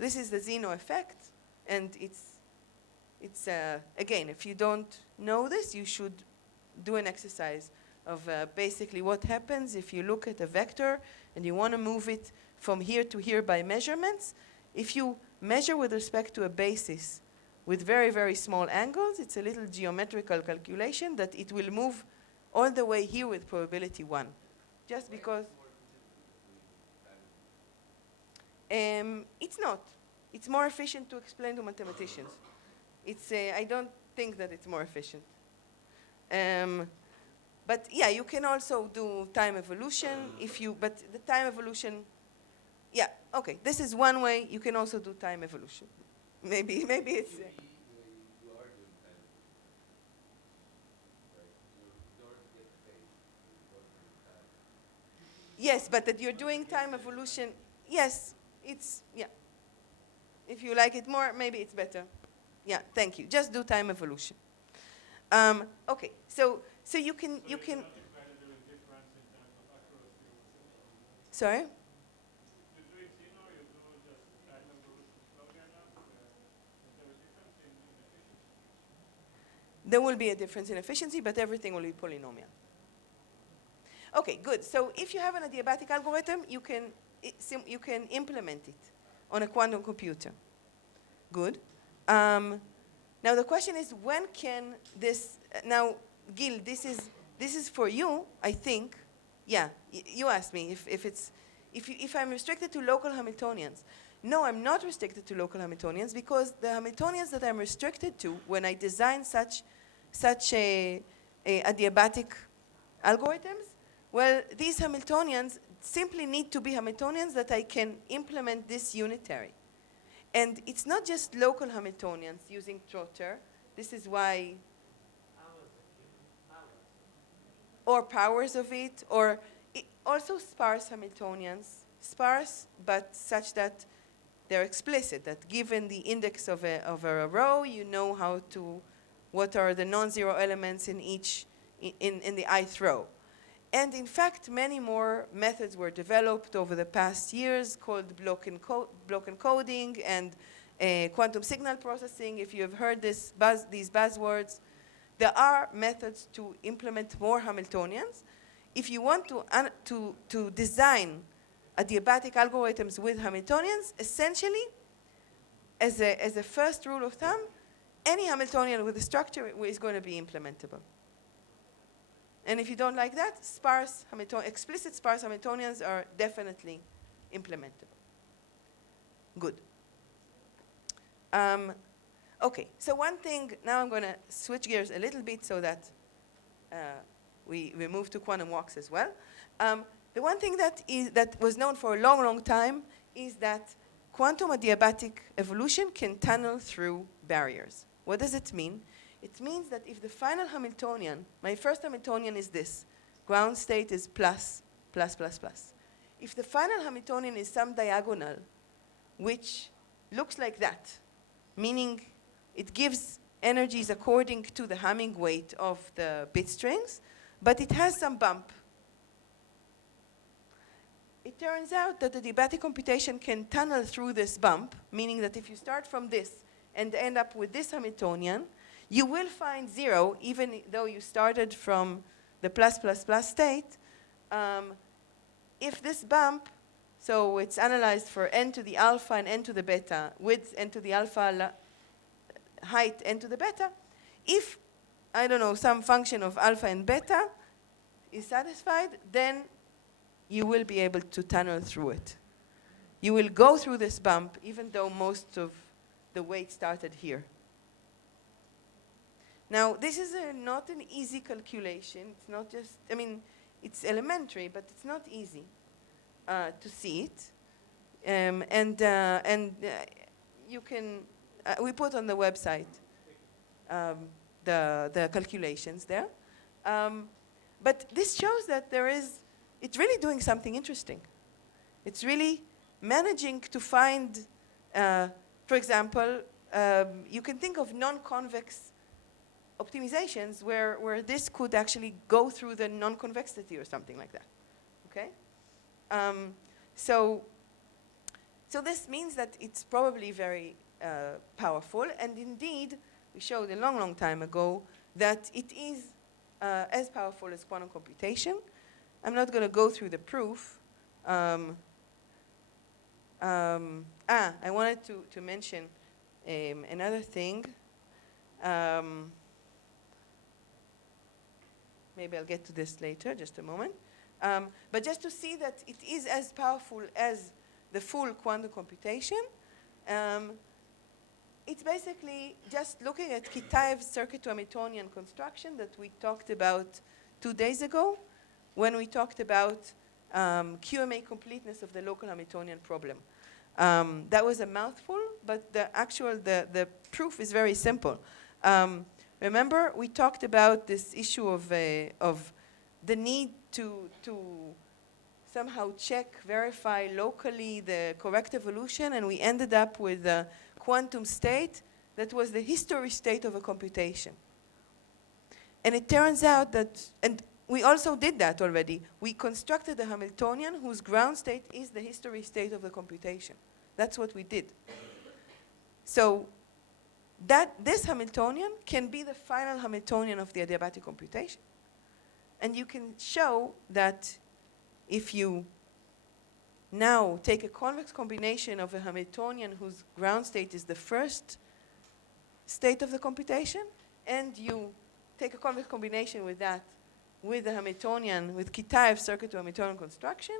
This is the Zeno effect, and it's again, if you don't know this, you should do an exercise of basically what happens if you look at a vector and you want to move it from here to here by measurements. If you measure with respect to a basis with very, very small angles, it's a little geometrical calculation that it will move all the way here with probability 1. Just because it's not. It's more efficient to explain to mathematicians. I don't think that it's more efficient. But yeah, you can also do time evolution but the time evolution, yeah, okay. This is one way. You can also do time evolution. Maybe it's. You are doing time. Right? In order to get the phase, you're going through time. Yes, but that you're doing time evolution. Yes, yeah. If you like it more, maybe it's better. Yeah, thank you. Just do time evolution. Okay, so you can. Sorry. There will be a difference in efficiency, but everything will be polynomial. Okay, good. So if you have an adiabatic algorithm, you can implement it on a quantum computer. Good. Now the question is, when can this? Now, Gil, this is for you, I think. Yeah, you asked me if I'm restricted to local Hamiltonians. No, I'm not restricted to local Hamiltonians, because the Hamiltonians that I'm restricted to when I design such adiabatic algorithms, well, these Hamiltonians simply need to be Hamiltonians that I can implement this unitary. And it's not just local Hamiltonians using Trotter. This is why. or powers of it, or also sparse Hamiltonians, sparse but such that they're explicit, that given the index of a row, you know what are the non-zero elements in each, in the ith row. And in fact, many more methods were developed over the past years called block encoding and quantum signal processing. If you have heard these buzzwords, there are methods to implement more Hamiltonians. If you want to design adiabatic algorithms with Hamiltonians, essentially, as a first rule of thumb, any Hamiltonian with a structure is going to be implementable. And if you don't like that, explicit sparse Hamiltonians are definitely implementable. Good. Okay, so one thing, now I'm going to switch gears a little bit so that we move to quantum walks as well. The one thing that was known for a long, long time is that quantum adiabatic evolution can tunnel through barriers. What does it mean? It means that if the final Hamiltonian, my first Hamiltonian is this, ground state is plus, plus, plus, plus. If the final Hamiltonian is some diagonal, which looks like that, meaning it gives energies according to the Hamming weight of the bit strings, but it has some bump. It turns out that the adiabatic computation can tunnel through this bump, meaning that if you start from this and end up with this Hamiltonian, you will find 0, even though you started from the plus, plus, plus state. If this bump, so it's analyzed for n to the alpha and n to the beta, width n to the alpha, height n to the beta, if, I don't know, some function of alpha and beta is satisfied, then you will be able to tunnel through it. You will go through this bump, even though most of the weight started here. Now, this is not an easy calculation. It's not just, I mean, it's elementary, but it's not easy to see it. You can, we put on the website the calculations there. But this shows that it's really doing something interesting. It's really managing to find, for example, you can think of non-convex optimizations where this could actually go through the non-convexity or something like that, okay? So this means that it's probably very powerful, and indeed, we showed a long, long time ago that it is as powerful as quantum computation. I'm not going to go through the proof. I wanted to mention another thing. Maybe I'll get to this later, just a moment. But just to see that it is as powerful as the full quantum computation, it's basically just looking at Kitaev's circuit to Hamiltonian construction that we talked about 2 days ago when we talked about QMA completeness of the local Hamiltonian problem. That was a mouthful, but the proof is very simple. Remember, we talked about this issue of the need to somehow check, verify locally the correct evolution, and we ended up with a quantum state that was the history state of a computation. And it turns out that, and we also did that already. We constructed a Hamiltonian whose ground state is the history state of the computation. That's what we did. So this Hamiltonian can be the final Hamiltonian of the adiabatic computation. And you can show that if you now take a convex combination of a Hamiltonian whose ground state is the first state of the computation, and you take a convex combination with that, with the Hamiltonian, with Kitaev's circuit to Hamiltonian construction,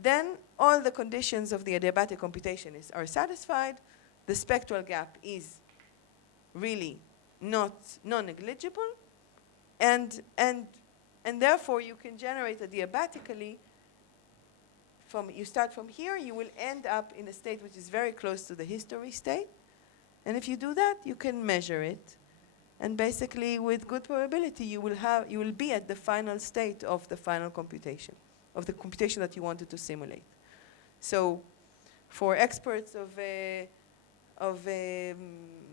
then all the conditions of the adiabatic computation are satisfied. The spectral gap is really non-negligible, and therefore you can generate adiabatically. You start from here, you will end up in a state which is very close to the history state, and if you do that, you can measure it, And basically, with good probability, you will be at the final state of the final computation, of the computation that you wanted to simulate. So, for experts of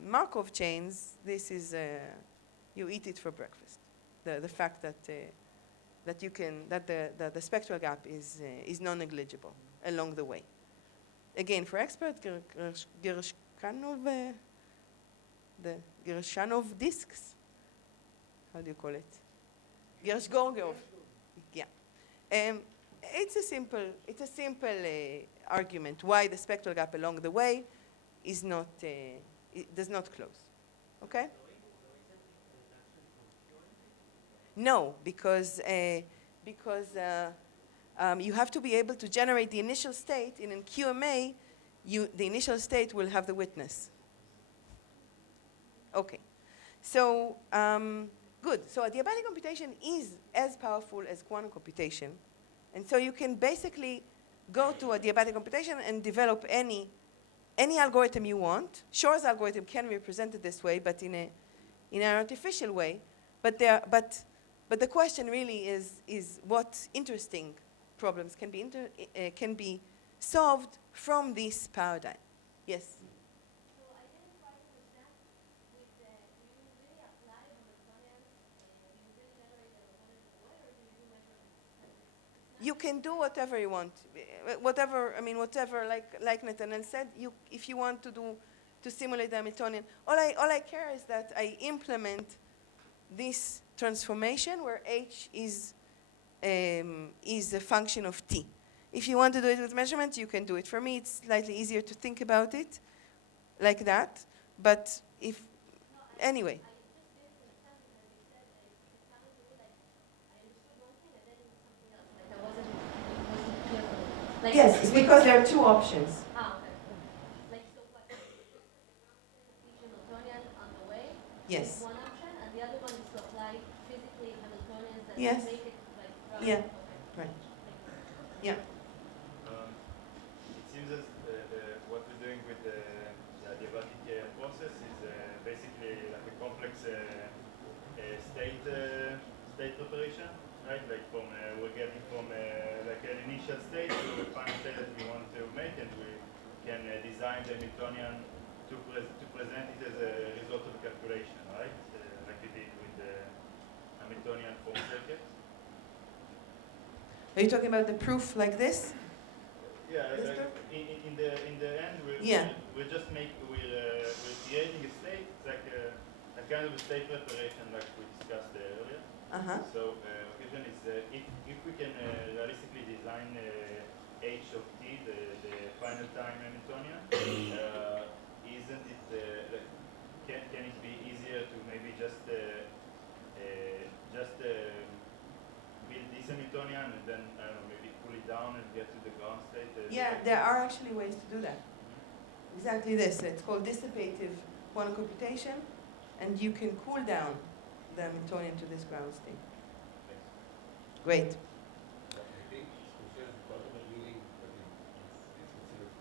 Markov chains, this is you eat it for breakfast. The fact that the spectral gap is non-negligible along the way. Again, for experts, the Gershanov disks. How do you call it? Gershgorgov. Yeah. It's a simple argument why the spectral gap along the way is not it does not close. Okay? No, because you have to be able to generate the initial state, and in QMA, the initial state will have the witness. Okay, so good. So adiabatic computation is as powerful as quantum computation, and so you can basically go to adiabatic computation and develop any algorithm you want. Shor's algorithm can be represented this way, but in an artificial way. But the question really is what interesting problems can be solved from this paradigm. Yes. So I didn't quite understand. Do you really apply Hamiltonian? Do you really generate the Hamiltonian way, or do you do measurements? You can do whatever you want, whatever. Like Nathaniel said, if you want to simulate the Hamiltonian, all I care is that I implement this transformation where h is a function of t. If you want to do it with measurements, you can do it. For me, it's slightly easier to think about it like that. But anyway. I just didn't understand because you said it sounded to me like I understood one thing and then it was something else. Like I wasn't clear for me. Like Yes, it's because there are two options. Okay. Like so what? Hamiltonian on the way. Yes. Is one option, and the other one is to apply physically Hamiltonians that Yes. make it like. Yeah. Okay. Right. Yeah. It seems as what we're doing with the adiabatic process is basically like a complex state preparation, right? Like we're getting from like an initial state to a final state that we want to make, and we can design the Hamiltonian to present it as a result of a calculation, right? Like we did with the Hamiltonian form circuit. Are you talking about the proof like this? Yeah, This like proof? in the end, we're creating a state. It's like a kind of a state preparation, like we discussed earlier. So the question is, if we can realistically design h of t, the final time Hamiltonian, isn't it can it be easier to maybe just build this Hamiltonian and then maybe cool it down and get to the ground state? Yeah, there are actually ways to do that. Exactly this. It's called dissipative quantum computation, and you can cool down the Hamiltonian to this ground state. Great. I think special quantum annealing, it's considered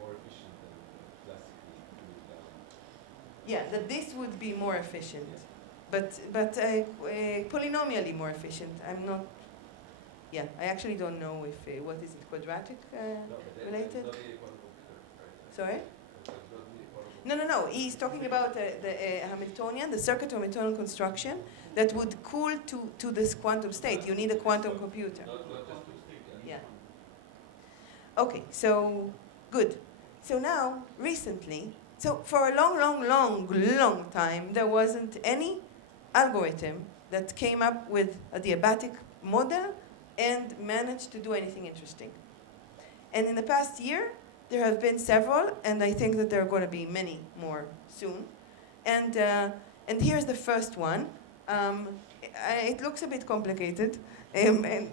more efficient than classically cooling down. Yeah, that this would be more efficient, but polynomially more efficient. I'm not. Yeah, I actually don't know if what is it, quadratic related? Not a quantum computer, right? Sorry. It's not really a quantum computer. No. He's talking about the Hamiltonian, the circuit Hamiltonian construction that would cool to this quantum state. You need a quantum computer. Not just to stick. Yeah. Okay, so good. So now, recently, so for a long time, there wasn't any algorithm that came up with a adiabatic model and managed to do anything interesting. And in the past year, there have been several, and I think that there are going to be many more soon. And here's the first one. It looks a bit complicated,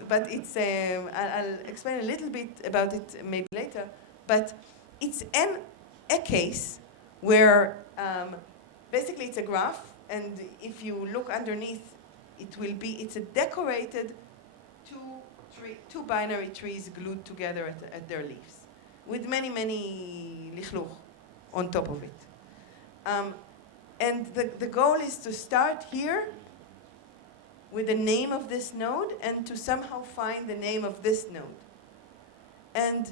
but it's. I'll explain a little bit about it maybe later. But it's a case where basically it's a graph, and if you look underneath, it's a decorated two binary trees glued together at their leaves, with many lichluch on top of it. And the goal is to start here with the name of this node and to somehow find the name of this node. And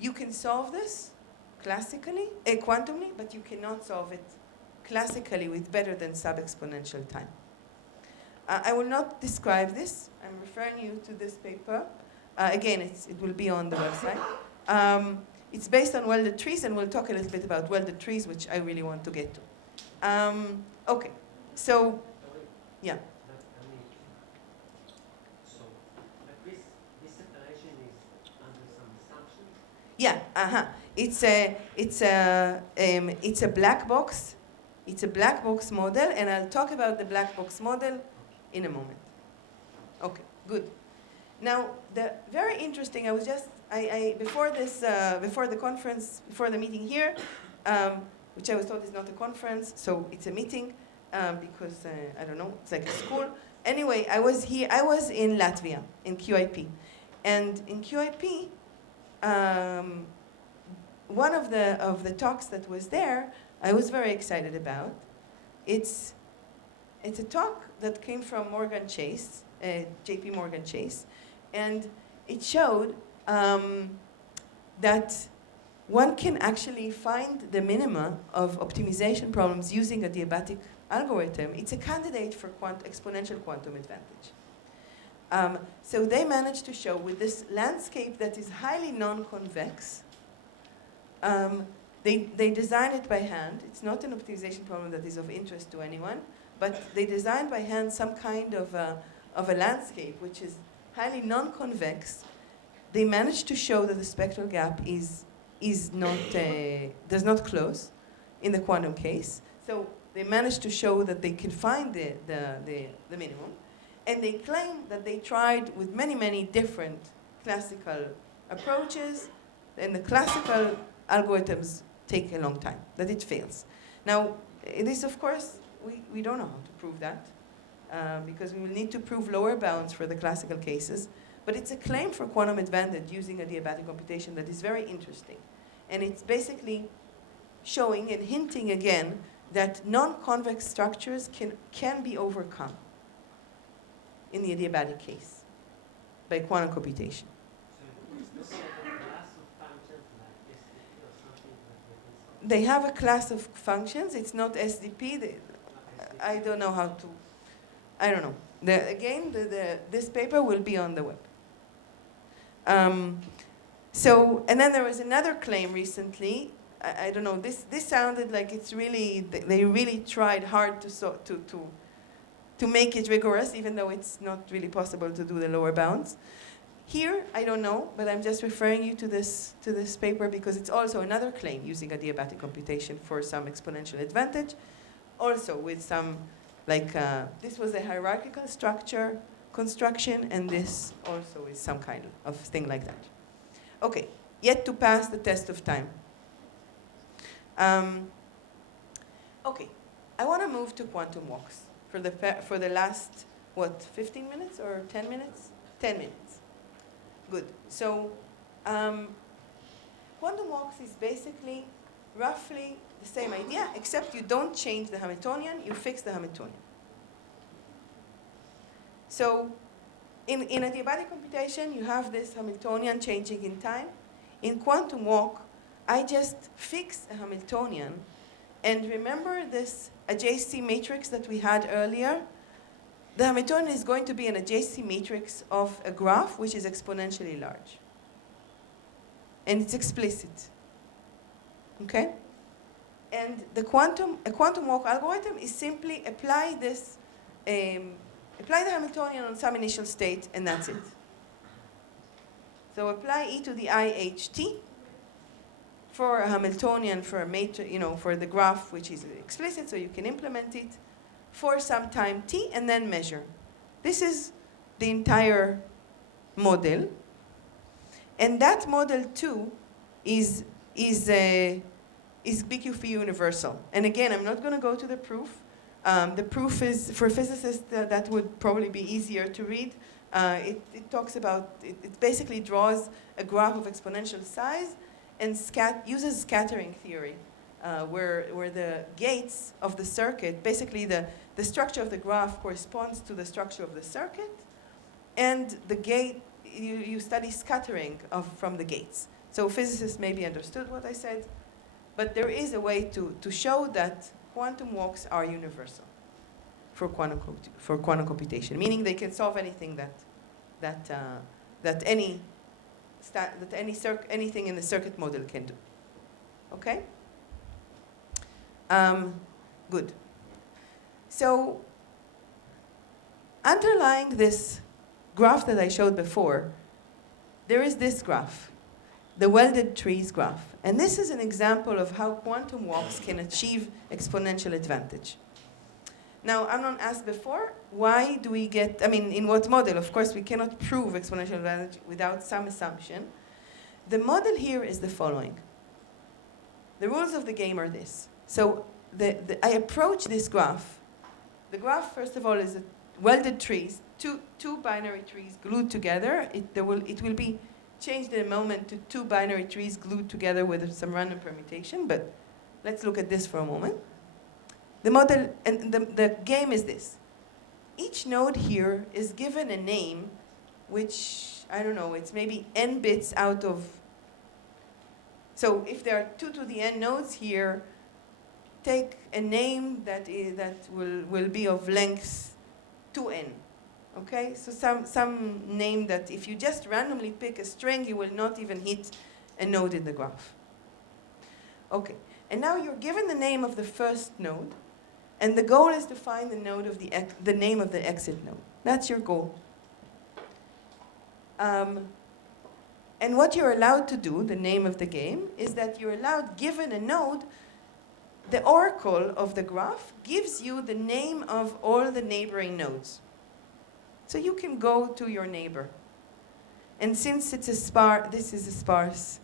you can solve this classically, quantumly, but you cannot solve it classically with better than sub-exponential time. I will not describe this. I'm referring you to this paper. Again, it will be on the website. It's based on welded trees, and we'll talk a little bit about welded trees, which I really want to get to. Okay, so, yeah. This separation is under some assumptions? Yeah, it's a black box. It's a black box model, and I'll talk about the black box model in a moment. Okay, good. Now, the very interesting. I was just before the conference, before the meeting here, which I was told is not a conference, so it's a meeting because I don't know, it's like a school. Anyway, I was here. I was in Latvia in QIP, and in QIP. One of the talks that was there, I was very excited about. It's a talk that came from Morgan Chase, JP Morgan Chase, and it showed that one can actually find the minima of optimization problems using a adiabatic algorithm. It's a candidate for exponential quantum advantage. So they managed to show with this landscape that is highly non-convex, they designed it by hand. It's not an optimization problem that is of interest to anyone, but they designed by hand some kind of a landscape which is highly non-convex. They managed to show that the spectral gap does not close in the quantum case. So they managed to show that they can find the minimum. And they claim that they tried with many, many different classical approaches, and the classical algorithms take a long time, that it fails. Now, this, of course, we don't know how to prove that, because we will need to prove lower bounds for the classical cases, but it's a claim for quantum advantage using adiabatic computation that is very interesting. And it's basically showing and hinting again that non-convex structures can be overcome in the adiabatic case by quantum computation. So is this a class of functions like SDP or something that we can solve? They have a class of functions. It's not SDP. I don't know how to. I don't know. This paper will be on the web. And then there was another claim recently. I don't know. This sounded like it's really. They really tried hard to make it rigorous, even though it's not really possible to do the lower bounds. Here, I don't know, but I'm just referring you to this paper because it's also another claim using adiabatic computation for some exponential advantage, also with some, this was a hierarchical structure construction, and this also is some kind of thing like that. Okay, yet to pass the test of time. Okay, I want to move to quantum walks for the last, 15 minutes or 10 minutes? 10 minutes. Good. So quantum walks is basically roughly the same idea, except you don't change the Hamiltonian, you fix the Hamiltonian. So in adiabatic computation, you have this Hamiltonian changing in time. In quantum walk, I just fix a Hamiltonian. And remember this adjacency matrix that we had earlier? The Hamiltonian is going to be an adjacency matrix of a graph which is exponentially large. And it's explicit. Okay? And a quantum walk algorithm is simply apply the Hamiltonian on some initial state, and that's it. So apply e to the iht for a Hamiltonian for a matrix, for the graph which is explicit, so you can implement it for some time t and then measure. This is the entire model, and that model too is BQP universal. And again, I'm not going to go to the proof. The proof is for physicists that would probably be easier to read. It talks about it basically draws a graph of exponential size and uses scattering theory where the gates of the circuit, basically the structure of the graph corresponds to the structure of the circuit, and the gate, you study scattering from the gates. So physicists maybe understood what I said, but there is a way to show that quantum walks are universal for quantum computation, meaning they can solve anything anything in the circuit model can do. Okay? Good. So, underlying this graph that I showed before, there is this graph, the welded trees graph. And this is an example of how quantum walks can achieve exponential advantage. Now, Amnon asked before, why do we get, in what model? Of course, we cannot prove exponential advantage without some assumption. The model here is the following. The rules of the game are this. So I approach this graph. The graph, first of all, is welded trees, two binary trees glued together. It will be changed in a moment to two binary trees glued together with some random permutation, but let's look at this for a moment. The model, and the game is this. Each node here is given a name which, I don't know, it's maybe n bits out of. So if there are 2 to the n nodes here, take a name that will be of length 2n. Okay, so some name that if you just randomly pick a string, you will not even hit a node in the graph. Okay, and now you're given the name of the first node, and the goal is to find the node of the name of the exit node. That's your goal. And what you're allowed to do, the name of the game, is that you're allowed, given a node, the oracle of the graph gives you the name of all the neighboring nodes. So you can go to your neighbor. And since it's this is a sparse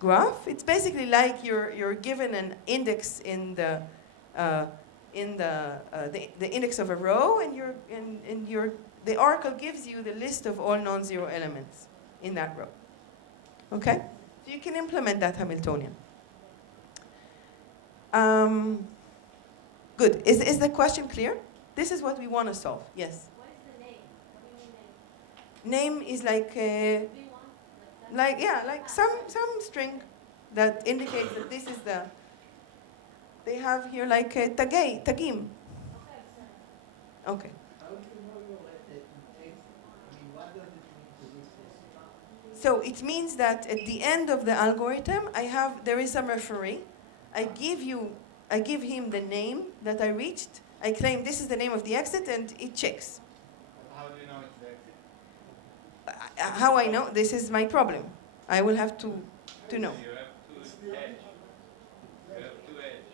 graph, it's basically like you're given an index in the index of a row, and the oracle gives you the list of all non-zero elements in that row. Okay? So you can implement that Hamiltonian. Good. Is the question clear? This is what we want to solve. Yes? What is the name? What do you mean name? Name is like some string that indicates that this is the. They have here like tagim. Okay, sorry. Okay. How do you know you let it take? What does it mean to list this? So it means that at the end of the algorithm, there is some referee. I give him the name that I reached. I claim this is the name of the exit, and it checks. How do you know it's the exit? How I know? This is my problem. I will have to know. You have two edge. You have two edge.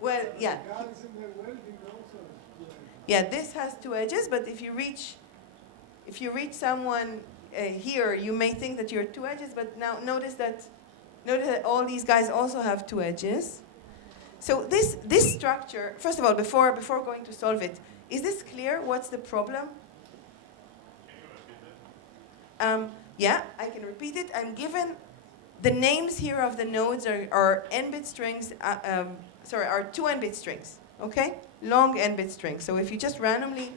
Well, yeah. Guys in the welding also. Yeah, this has two edges, but if you reach someone here, you may think that you're two edges, but now notice that all these guys also have two edges. So this structure, first of all, before going to solve it, is this clear? What's the problem? Yeah, I can repeat it. I'm given the names here of the nodes are n-bit strings. Are 2 n-bit strings. Okay, long n-bit strings. So if you just randomly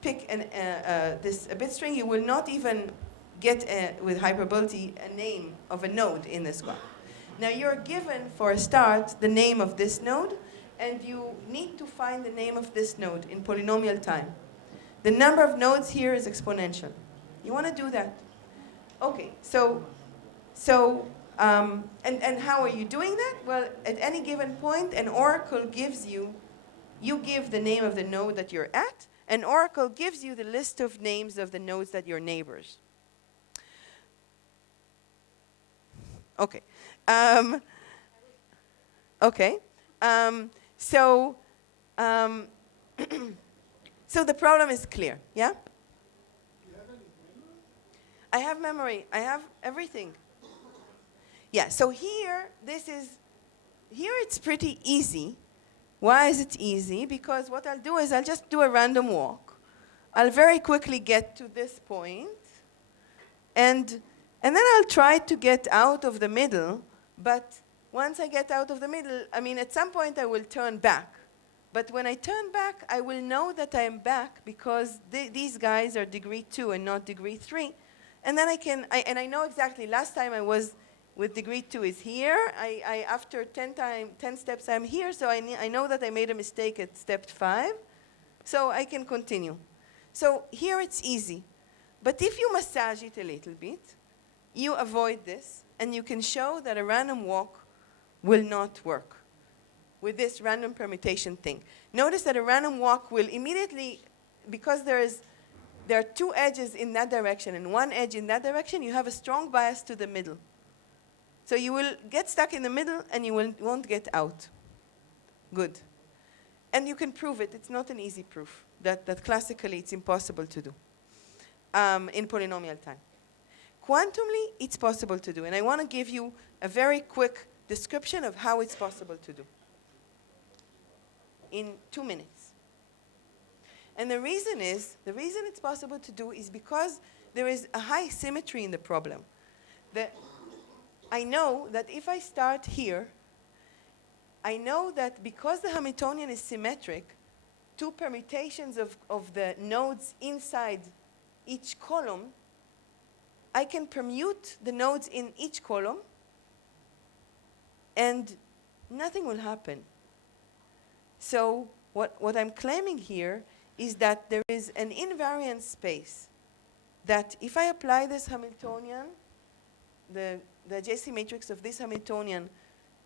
pick a bit string, you will not even get with hyperbolity a name of a node in this graph. Now you're given for a start the name of this node, and you need to find the name of this node in polynomial time. The number of nodes here is exponential. You want to do that? Okay, and how are you doing that? Well, at any given point, an oracle gives you give the name of the node that you're at, an oracle gives you the list of names of the nodes that you're neighbors. Okay. So the problem is clear, yeah? I have memory. I have everything. Yeah, so here it's pretty easy. Why is it easy? Because what I'll do is I'll just do a random walk. I'll very quickly get to this point, and then I'll try to get out of the middle, but Once I get out of the middle, I mean, at some point I will turn back. But when I turn back, I will know that I am back because these guys are degree 2 and not degree 3. And then I know exactly, last time I was with degree 2 is here. After 10 steps, I'm here, so I know that I made a mistake at step 5. So I can continue. So here it's easy. But if you massage it a little bit, you avoid this, and you can show that a random walk will not work with this random permutation thing. Notice that a random walk will immediately, because there are 2 edges in that direction and 1 edge in that direction, you have a strong bias to the middle. So you will get stuck in the middle and you won't get out. Good. And you can prove it. It's not an easy proof that classically it's impossible to do in polynomial time. Quantumly, it's possible to do. And I want to give you a very quick description of how it's possible to do in 2 minutes. And the reason it's possible to do is because there is a high symmetry in the problem. I know that if I start here, I know that because the Hamiltonian is symmetric, 2 permutations of the nodes inside each column, I can permute the nodes in each column and nothing will happen. So what I'm claiming here is that there is an invariant space that if I apply this Hamiltonian, the adjacency matrix of this Hamiltonian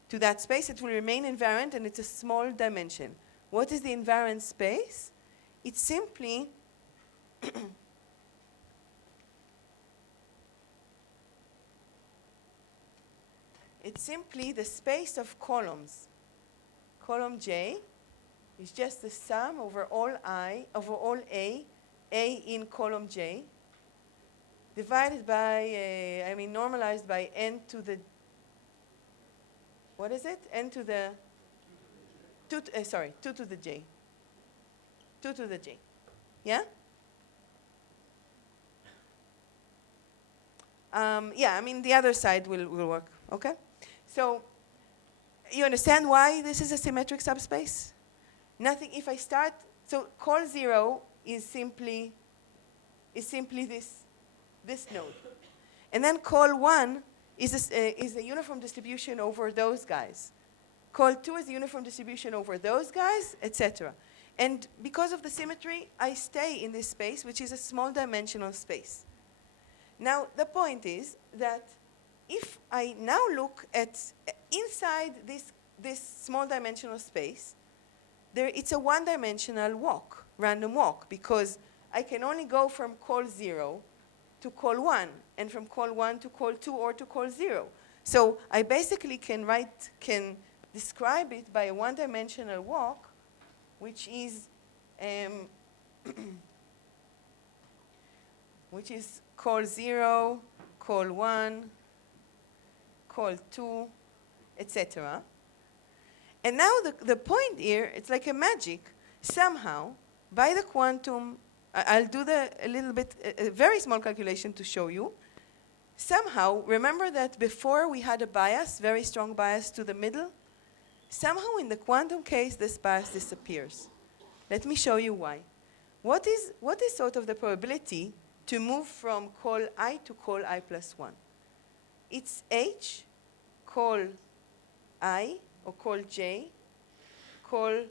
to that space, it will remain invariant and it's a small dimension. What is the invariant space? It's simply the space of columns. Column J is just the sum over all A in column J, divided by, normalized by n to the, what is it? N to the, 2 to the J. 2 to the J. Yeah? The other side will work, okay? So you understand why this is a symmetric subspace? Nothing, if I start, so call 0 is simply this node. And then call 1 is a uniform distribution over those guys. Call 2 is a uniform distribution over those guys, etc. And because of the symmetry, I stay in this space, which is a small dimensional space. Now, the point is that if I now look at inside this small dimensional space, it's a one-dimensional walk, random walk, because I can only go from call 0 to call 1, and from call 1 to call 2 or to call 0. So I basically can describe it by a one-dimensional walk, which is call 0, call 1, call 2, etc. And now the point here, it's like a magic. Somehow, by the quantum, I'll do a very small calculation to show you. Somehow, remember that before we had a bias, very strong bias to the middle? Somehow in the quantum case, this bias disappears. Let me show you why. What is sort of the probability to move from call I to call I plus 1? It's H, call I, or call J, call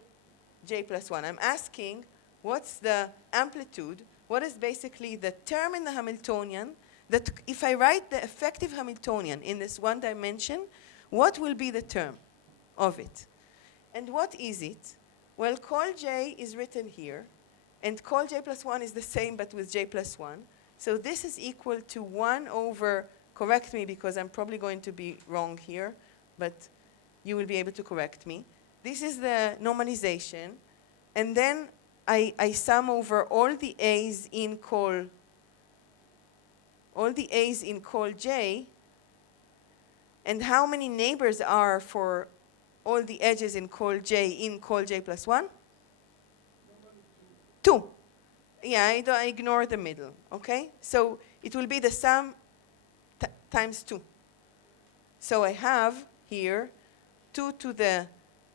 J plus 1. I'm asking, what's the amplitude? What is basically the term in the Hamiltonian that if I write the effective Hamiltonian in this one dimension, what will be the term of it? And what is it? Well, call J is written here, and call J plus 1 is the same but with J plus 1. So this is equal to 1 over, correct me because I'm probably going to be wrong here, but you will be able to correct me. This is the normalization, and then I sum over all the A's in call J, and how many neighbors are for all the edges in call J plus 1? 2. Yeah, I ignore the middle, okay? So it will be the sum times 2. So I have here 2 to the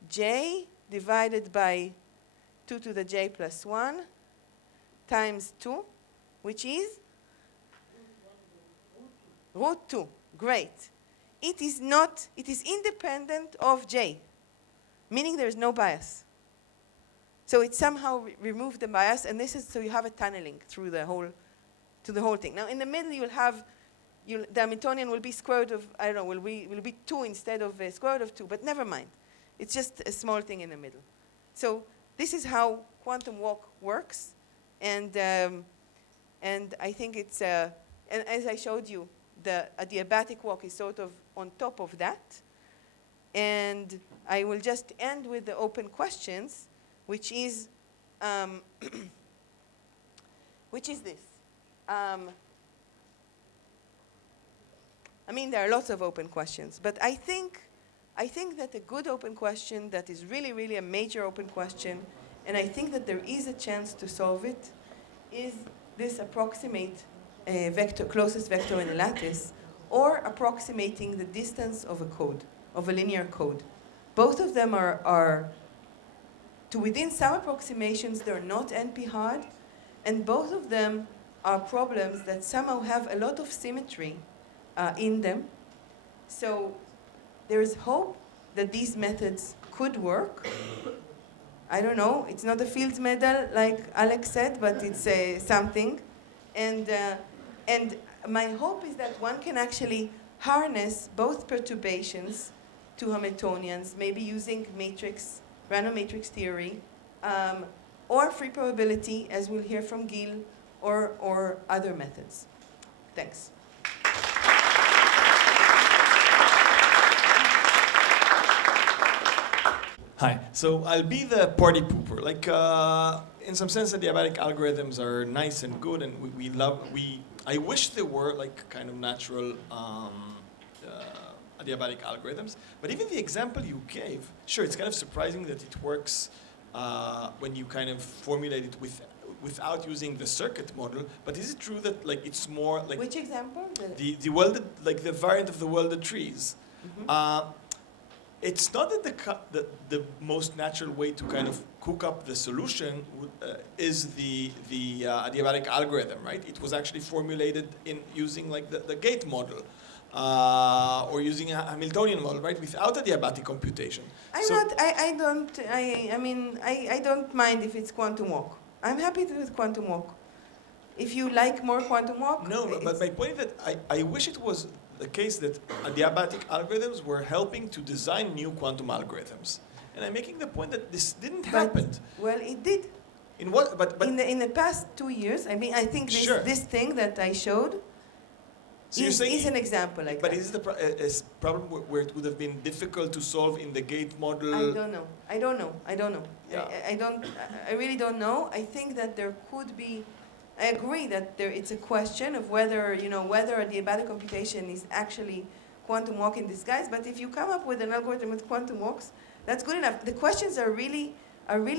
j divided by 2 to the j plus 1 times 2, which is root 2. Great. It is not, it is independent of j, meaning there is no bias. So it somehow removed the bias, and this is so you have a tunneling through the whole, to the whole thing. Now in the middle you'll have, the Hamiltonian will be square root of, I don't know, will be 2 instead of square root of 2, but never mind. It's just a small thing in the middle. So this is how quantum walk works, and I think it's, and as I showed you, the adiabatic walk is sort of on top of that. And I will just end with the open questions, which is, which is this. I mean, there are lots of open questions, but I think that a good open question that is really, really a major open question, and I think that there is a chance to solve it, is this approximate vector, closest vector in a lattice, or approximating the distance of a code, of a linear code. Both of them are to within some approximations, they're not NP hard, and both of them are problems that somehow have a lot of symmetry in them. So there is hope that these methods could work. I don't know, it's not a Fields medal like Alex said, but it's something. And my hope is that one can actually harness both perturbations to Hamiltonians, maybe using matrix, random matrix theory, or free probability, as we'll hear from Gil, or other methods. Thanks. Hi. So I'll be the party pooper. Like, in some sense, adiabatic algorithms are nice and good, and I wish they were like kind of natural adiabatic algorithms. But even the example you gave, sure, it's kind of surprising that it works when you kind of formulate it without using the circuit model. But is it true that like it's more like which example? The welded, like the variant of the welded trees? Mm-hmm. It's not that the most natural way to kind of cook up the solution is the adiabatic algorithm, right? It was actually formulated in using like the gate model or using a Hamiltonian model, right? Without adiabatic computation. I don't mind if it's quantum walk. I'm happy with quantum walk. If you like more quantum walk. No, but my point is that I wish it was the case that adiabatic algorithms were helping to design new quantum algorithms. And I'm making the point that this didn't happen. Well, it did. In what? But in the past 2 years, I mean, I think this thing that I showed is an example like but that. Is it a problem where it would have been difficult to solve in the gate model? I don't know. Yeah. I really don't know. I think that there could be. I agree that it's a question of whether adiabatic computation is actually quantum walk in disguise. But if you come up with an algorithm with quantum walks, that's good enough. The questions are really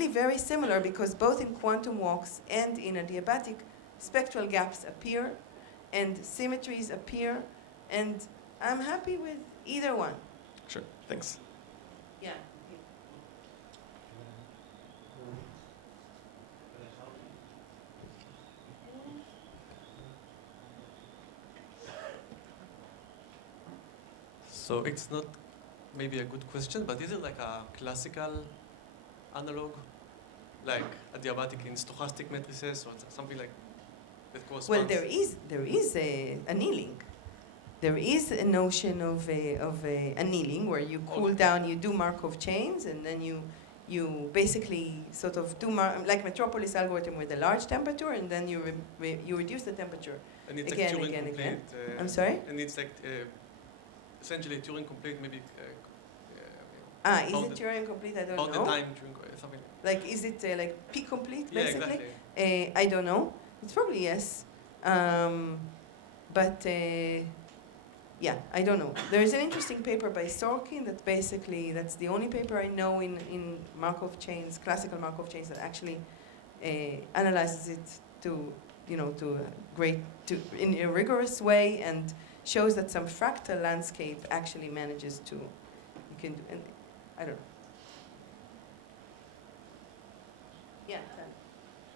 very similar because both in quantum walks and in adiabatic, spectral gaps appear, and symmetries appear, and I'm happy with either one. Sure. Thanks. Yeah. So it's not maybe a good question, but is it like a classical analog, like adiabatic in stochastic matrices or something like that corresponds? Well, there is annealing. There is a notion of annealing where you cool down, you do Markov chains, and then you basically sort of do like Metropolis algorithm with a large temperature, and then you reduce the temperature and it's again, like Turing again, complete, again. I'm sorry? And it's like essentially Turing complete, maybe. Is it Turing complete? I don't know. All the time Turing, something. Like, is it like P complete, Yeah, basically? exactly. I don't know. It's probably yes. But yeah, I don't know. There is an interesting paper by Sorkin that basically, that's the only paper I know in Markov chains, classical Markov chains, that actually analyzes it in a rigorous way and shows that some fractal landscape actually manages to, you can do, and I don't know. Yeah,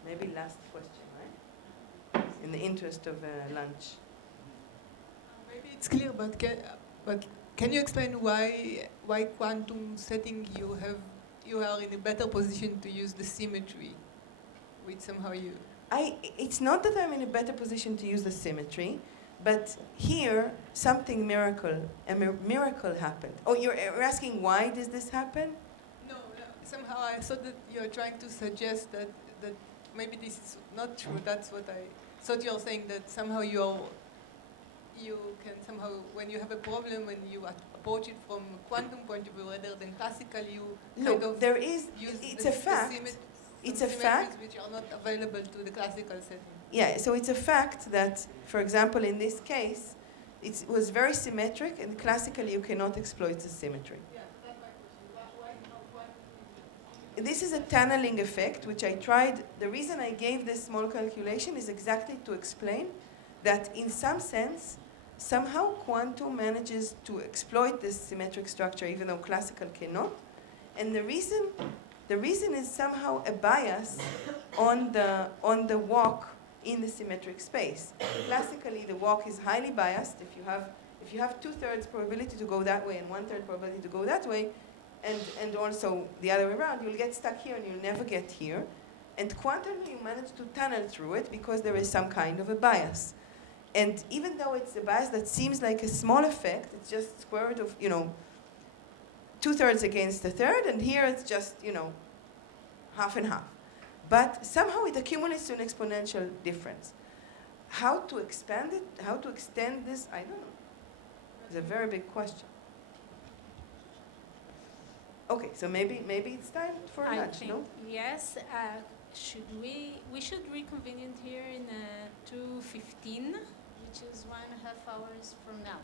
maybe last question, right? In the interest of lunch. Maybe it's clear, but can you explain why quantum setting you are in a better position to use the symmetry, which somehow you. It's not that I'm in a better position to use the symmetry, but here something miracle happened. Oh, you're asking why does this happen? No, somehow I thought that you're trying to suggest that maybe this is not true. That's what I thought you're saying, that somehow you can somehow, when you have a problem, when you approach it from a quantum point of view rather than classical, you kind of there is, use it's a fact. It's a fact which are not available to the classical setting. Yeah, so it's a fact that, for example, in this case, it was very symmetric, and classically you cannot exploit the symmetry. Yeah, that's my question. Why This is a tunneling effect, which I tried. The reason I gave this small calculation is exactly to explain that in some sense, somehow quantum manages to exploit this symmetric structure, even though classical cannot. And the reason is somehow a bias on the walk in the symmetric space. Classically, the walk is highly biased. If you have 2/3 probability to go that way and 1/3 probability to go that way, and also the other way around, you'll get stuck here and you'll never get here. And quantum, you manage to tunnel through it because there is some kind of a bias. And even though it's a bias that seems like a small effect, it's just square root of 2/3 against a third, and here it's just half and half. But somehow it accumulates to an exponential difference. How to expand it, how to extend this, I don't know. It's a very big question. Okay, so maybe it's time for lunch, no? Yes. We should reconvene here in 2:15, which is 1.5 hours from now.